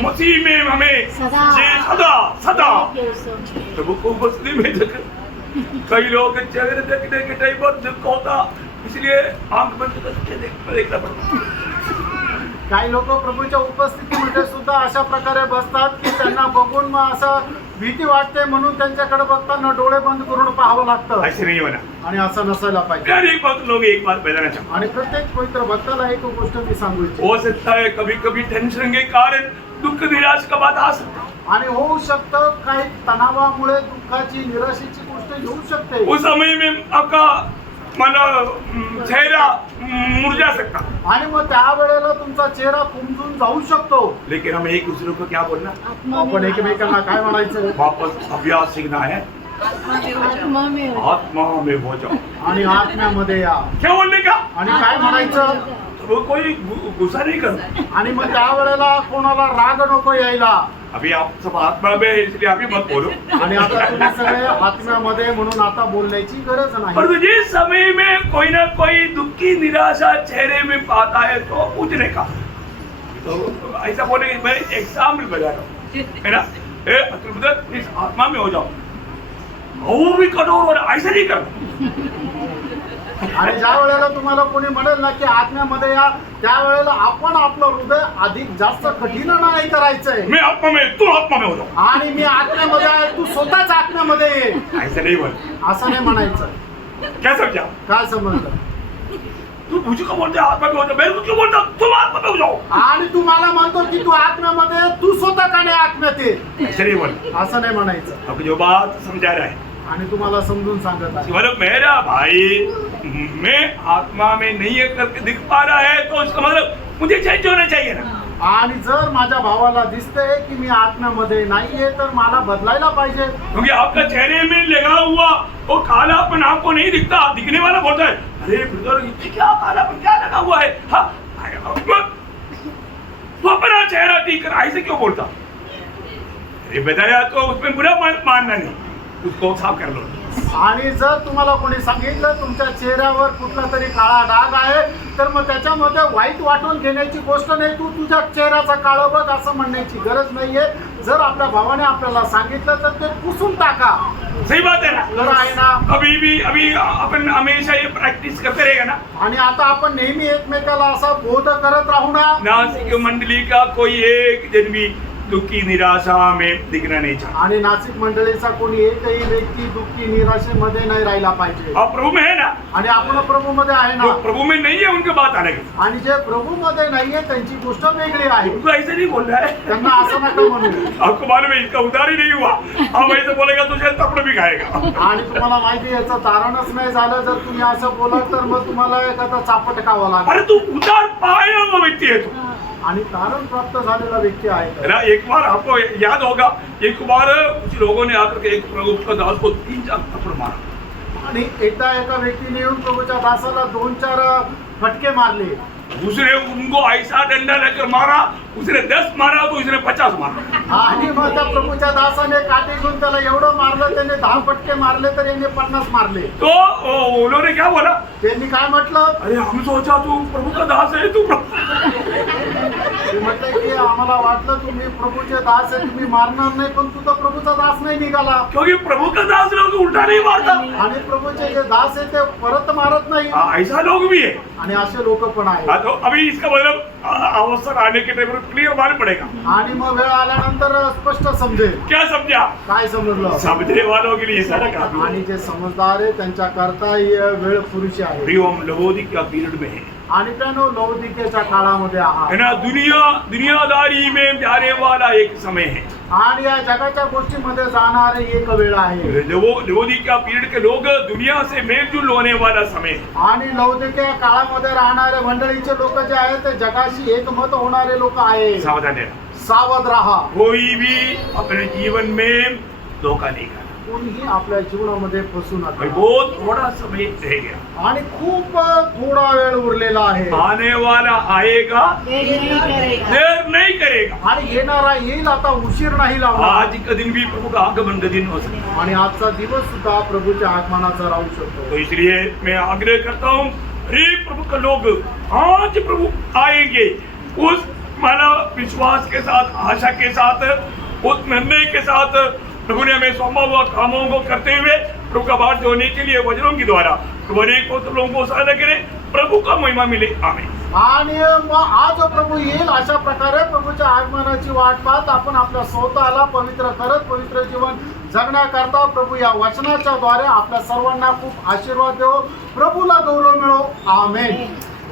मसीह में हमें सदा सदा प्रभु को उपस्थिति में देख कई लोग चेहरे देखने के टाइम पर दुख होता, इसलिए आंख बंद करके देखना पड़ता। काही लोक प्रभूच्या उपस्थितीमध्ये सुद्धा अशा प्रकारे बसतात की त्यांना बघून मग असं भीती वाटते, म्हणून त्यांच्याकडे बघताना डोळे बंद करून पाहावं लागतं. ऐसे नहीं होना. आणि असं नसायला पाहिजे. हर एक भक्त लोग एक बात बताना चाहता हूं. आणि प्रत्येक पवित्र भक्ताला एक गोष्ट मी सांगू इच्छितो. हो सकता है कभी कभी टेंशन के कारण दुख निराश का बात आ सकता है. आणि होऊ शकतं काही तणावामुळे दुःखाची निराशेची गोष्ट येऊ शकते. उस समय में आपका चेहरा मुरझा सकता. आणि मग त्यावेळेला तुमचा चेहरा कुमजून जाऊ शकतो. लेकिन हम एक दूसरे को क्या बोलना, आपण एकमेकांना काय म्हणायचं, वापस अभ्यास सीखना है. आत्मा में हो. आत्मा में हो जाओ. आणि आत्म्यामध्ये या. क्या बोलने का, आणि काय म्हणायचं, वो कोई गुस्सा नहीं करता. आणि मग त्यावेळेला कोणाला राग नको यायला. अभी आप सब आत्मा में है, इसलिए अभी मत बोलो. आणि आता तुम्ही सगळे आत्म्यामध्ये म्हणून आता बोलण्याची गरज नाही. पर जिस समय में कोई ना कोई दुखी निराशा चेहरे में पाता है तो पूछने का, तो ऐसा बोले मैं एग्जाम्पल बता रहा हूँ, है ना. अतुल ब्रदर इस आत्मा में हो जाओ, वो भी कठोर हो रहा, ऐसा नहीं करना. आणि ज्या वेळेला तुम्हाला कोणी म्हणेल ना की आत्म्यामध्ये या, त्यावेळेला आपण आपलं हृदय अधिक जास्त कठीण नाही करायचंय. मैं आत्मा में, तू आत्मा में हो जाओ. आणि मी आत्म्यामध्ये आहे, तू स्वतःच आत्म्यामध्ये ये, ऐसा नहीं बोल. असं नाही म्हणायचं. क्या समझा, काय समजलं. तू मुझको बोलते आत्मा में हो जाओ, मैं तुझको बोलता तुम आत्मा में हो जाओ. आणि तू मला म्हणतो की तू आत्म्यामध्ये आहे, तू स्वतः का नाही आत्म्यात ये, ऐसा नहीं बोल. असं नाही म्हणायचं. अब जो बात समझा रहा है, आणि तुम्हाला समजून सांगत आहे, मतलब मेरा भाई मैं आत्मा में नहीं है करके दिख पा रहा है, तो उसका मतलब मुझे चेंज होना चाहिए ना. आणि जर माझ्या भावाला दिसतंय की मी आत्म्यामध्ये नाहीये तर मला बदलायला पाहिजे. क्योंकि आपका चेहरे में लगा हुआ वो कालापन आपको नहीं दिखता. दिखने वाला बोलता है अरे ब्रदर ये क्या कालापन क्या लगा हुआ है. हाँ तो अपना चेहरा ठीक कर, ऐसे क्यों बोलता. अरे बताया तो उसमें बुरा मानना नहीं, उसको साफ कर लो. आणि जर तुम्हाला कोणी सांगितलं तुमच्या चेहऱ्यावर कुठला तरी काळा डाग आहे, तर मग त्याच्यामध्ये वाईट वाटून घेण्याची गोष्ट नाही, तू तुझ्या चेहऱ्याचा काळं बघ असं म्हणण्याची गरज नाहीये. जर आपल्या भावाने आपल्याला सांगितलं तर ते पुसून टाका. सही बात है ना. तर आहे ना. अभी अपन हमेशा ये प्रैक्टिस करते रहेगा ना. आणि आता आपण नेहमी एकमेकाला असा बोध करत राहू ना. नासिक मंडली का कोई एक जन भी दुखी निराशा में दिखना नहीं चाहता. आणि नाशिक मंडळीचा कोणी एकही व्यक्ती दुःखी निराशेमध्ये नाही राहिला पाहिजे. आप प्रभु में है ना. आणि आपण प्रभूमध्ये आहे जो ना. प्रभु में नहीं है उनकी बात अलग है. आणि जे प्रभूमध्ये नाहीये त्यांची गोष्ट वेगळी आहे. उनको ऐसे नहीं बोल रहा है. त्यांना असं नका म्हणू. आपको मालूम है इसका उधार ही नहीं हुआ. आप ऐसे बोलेगा तो शायद तपड़ भी खाएगा. आणि तुम्हाला माहिती याचं तारणच नाही झालं. जर तुम्ही असं बोलाल तर मग तुम्हाला एखादा चापट खावा लागेल. अरे तू उधार पाया हुआ व्यक्ति है तू. आणि तारण प्राप्त झालेला व्यक्ती आहे. ना एक बार आपको याद होगा, एक बार कुछ लोगों ने आकर के एक प्रभु का दास को 3-4 थप्पड़ मारा. आणि एकदा एका व्यक्तीने येऊन प्रभूच्या दासाला 2-4 फटके मारले. दूसरे उनको ऐसा डंडा लेकर मारा, उसने 10 मारा तो इसने 50 मारा. आणि मग त्या प्रभूच्या दासाने काठी घेऊन त्याला एवढं मारलं, त्याने 10 फटके मारले तर याने 50 मारले. तो उन्होंने क्या बोला, त्यांनी काय म्हटलं, अरे हम सोचा तू प्रभु का दास है, तू ते म्हटलं की आम्हाला वाटलं तुम्ही प्रभूचे दास आहे, तुम्ही मारणार नाही, पण तू तर प्रभूचा दास नाही निघाला. क्योंकि प्रभु का दास लोग उल्टा नहीं मारता. आणि प्रभूचे जे दास आहे ते परत मारत नाही. ऐसा लोग भी है. आणि असे लोक पण आहेत. तो अभी इसका मतलब अवसर आने के टाइम पर क्लियर मालूम पड़ेगा. आणि मग वेळ आल्यानंतर स्पष्ट समजेल. क्या समझा, काय समजलं. समझने वालों के लिए सारा काम. आणि जे समजदार आहे त्यांच्या करता ही वेळ पुरुषी आहे. हम लवोदिकिया पीरियड में है. आणि त्यानं लौकिकेच्या काळामध्ये है आहात. ना. दुनियादारी में जाने वाला एक समय है. आणि या जगाच्या गोष्टीमध्ये जाणारे एक वेळ आहे. लवोदिकिया पीरियड के लोग दुनिया से मेलजोल होने वाला समय है. आणि लौकिक काळामध्ये राहणारे मंडळीचे लोक जे आहेत ते जगाशी एकमत होणारे लोक आहेत. सावधान रहना. सावध राहा. कोई भी अपने जीवन में धोखा नहीं करना. कोणीही आपल्या जीवनामध्ये फसू नका. बहुत थोड़ा समय रह गया. आणि खूप थोडा वेळ उरलेला आहे. आने वाला आएगा, देर नहीं करेगा. देर नहीं करेगा. आणि येणारा येईल, आता उशीर नाही लावणार. आज का दिन भी प्रभु का आगमन का दिन हो सकता है. आणि आजचा दिवस सुद्धा प्रभूच्या आगमनाचा राहू शकतो. तो इसलिए मैं आग्रह करता हूँ, अरे प्रभु का लोग आज प्रभु आएंगे, उस मानव विश्वास के साथ, आशा के साथ, उस निर्णय के साथ प्रभु ने हमें सौंपा हुआ कामों को करते हुए प्रभु का भाग होने के लिए वचनों के द्वारा प्रभु अनेक लोगों को सहायता करे. प्रभु का महिमा मिले. आमीन. आणि मग आज प्रभू येईल अशा प्रकारे प्रभूच्या आगमनाची वाट पाहत आपण आपल्या स्वतःला पवित्र करत पवित्र जीवन जगण्याकरता प्रभू या वचनाच्या द्वारे आपल्या सर्वांना खूप आशीर्वाद देऊ, प्रभूला गौरव मिळो. आमेन.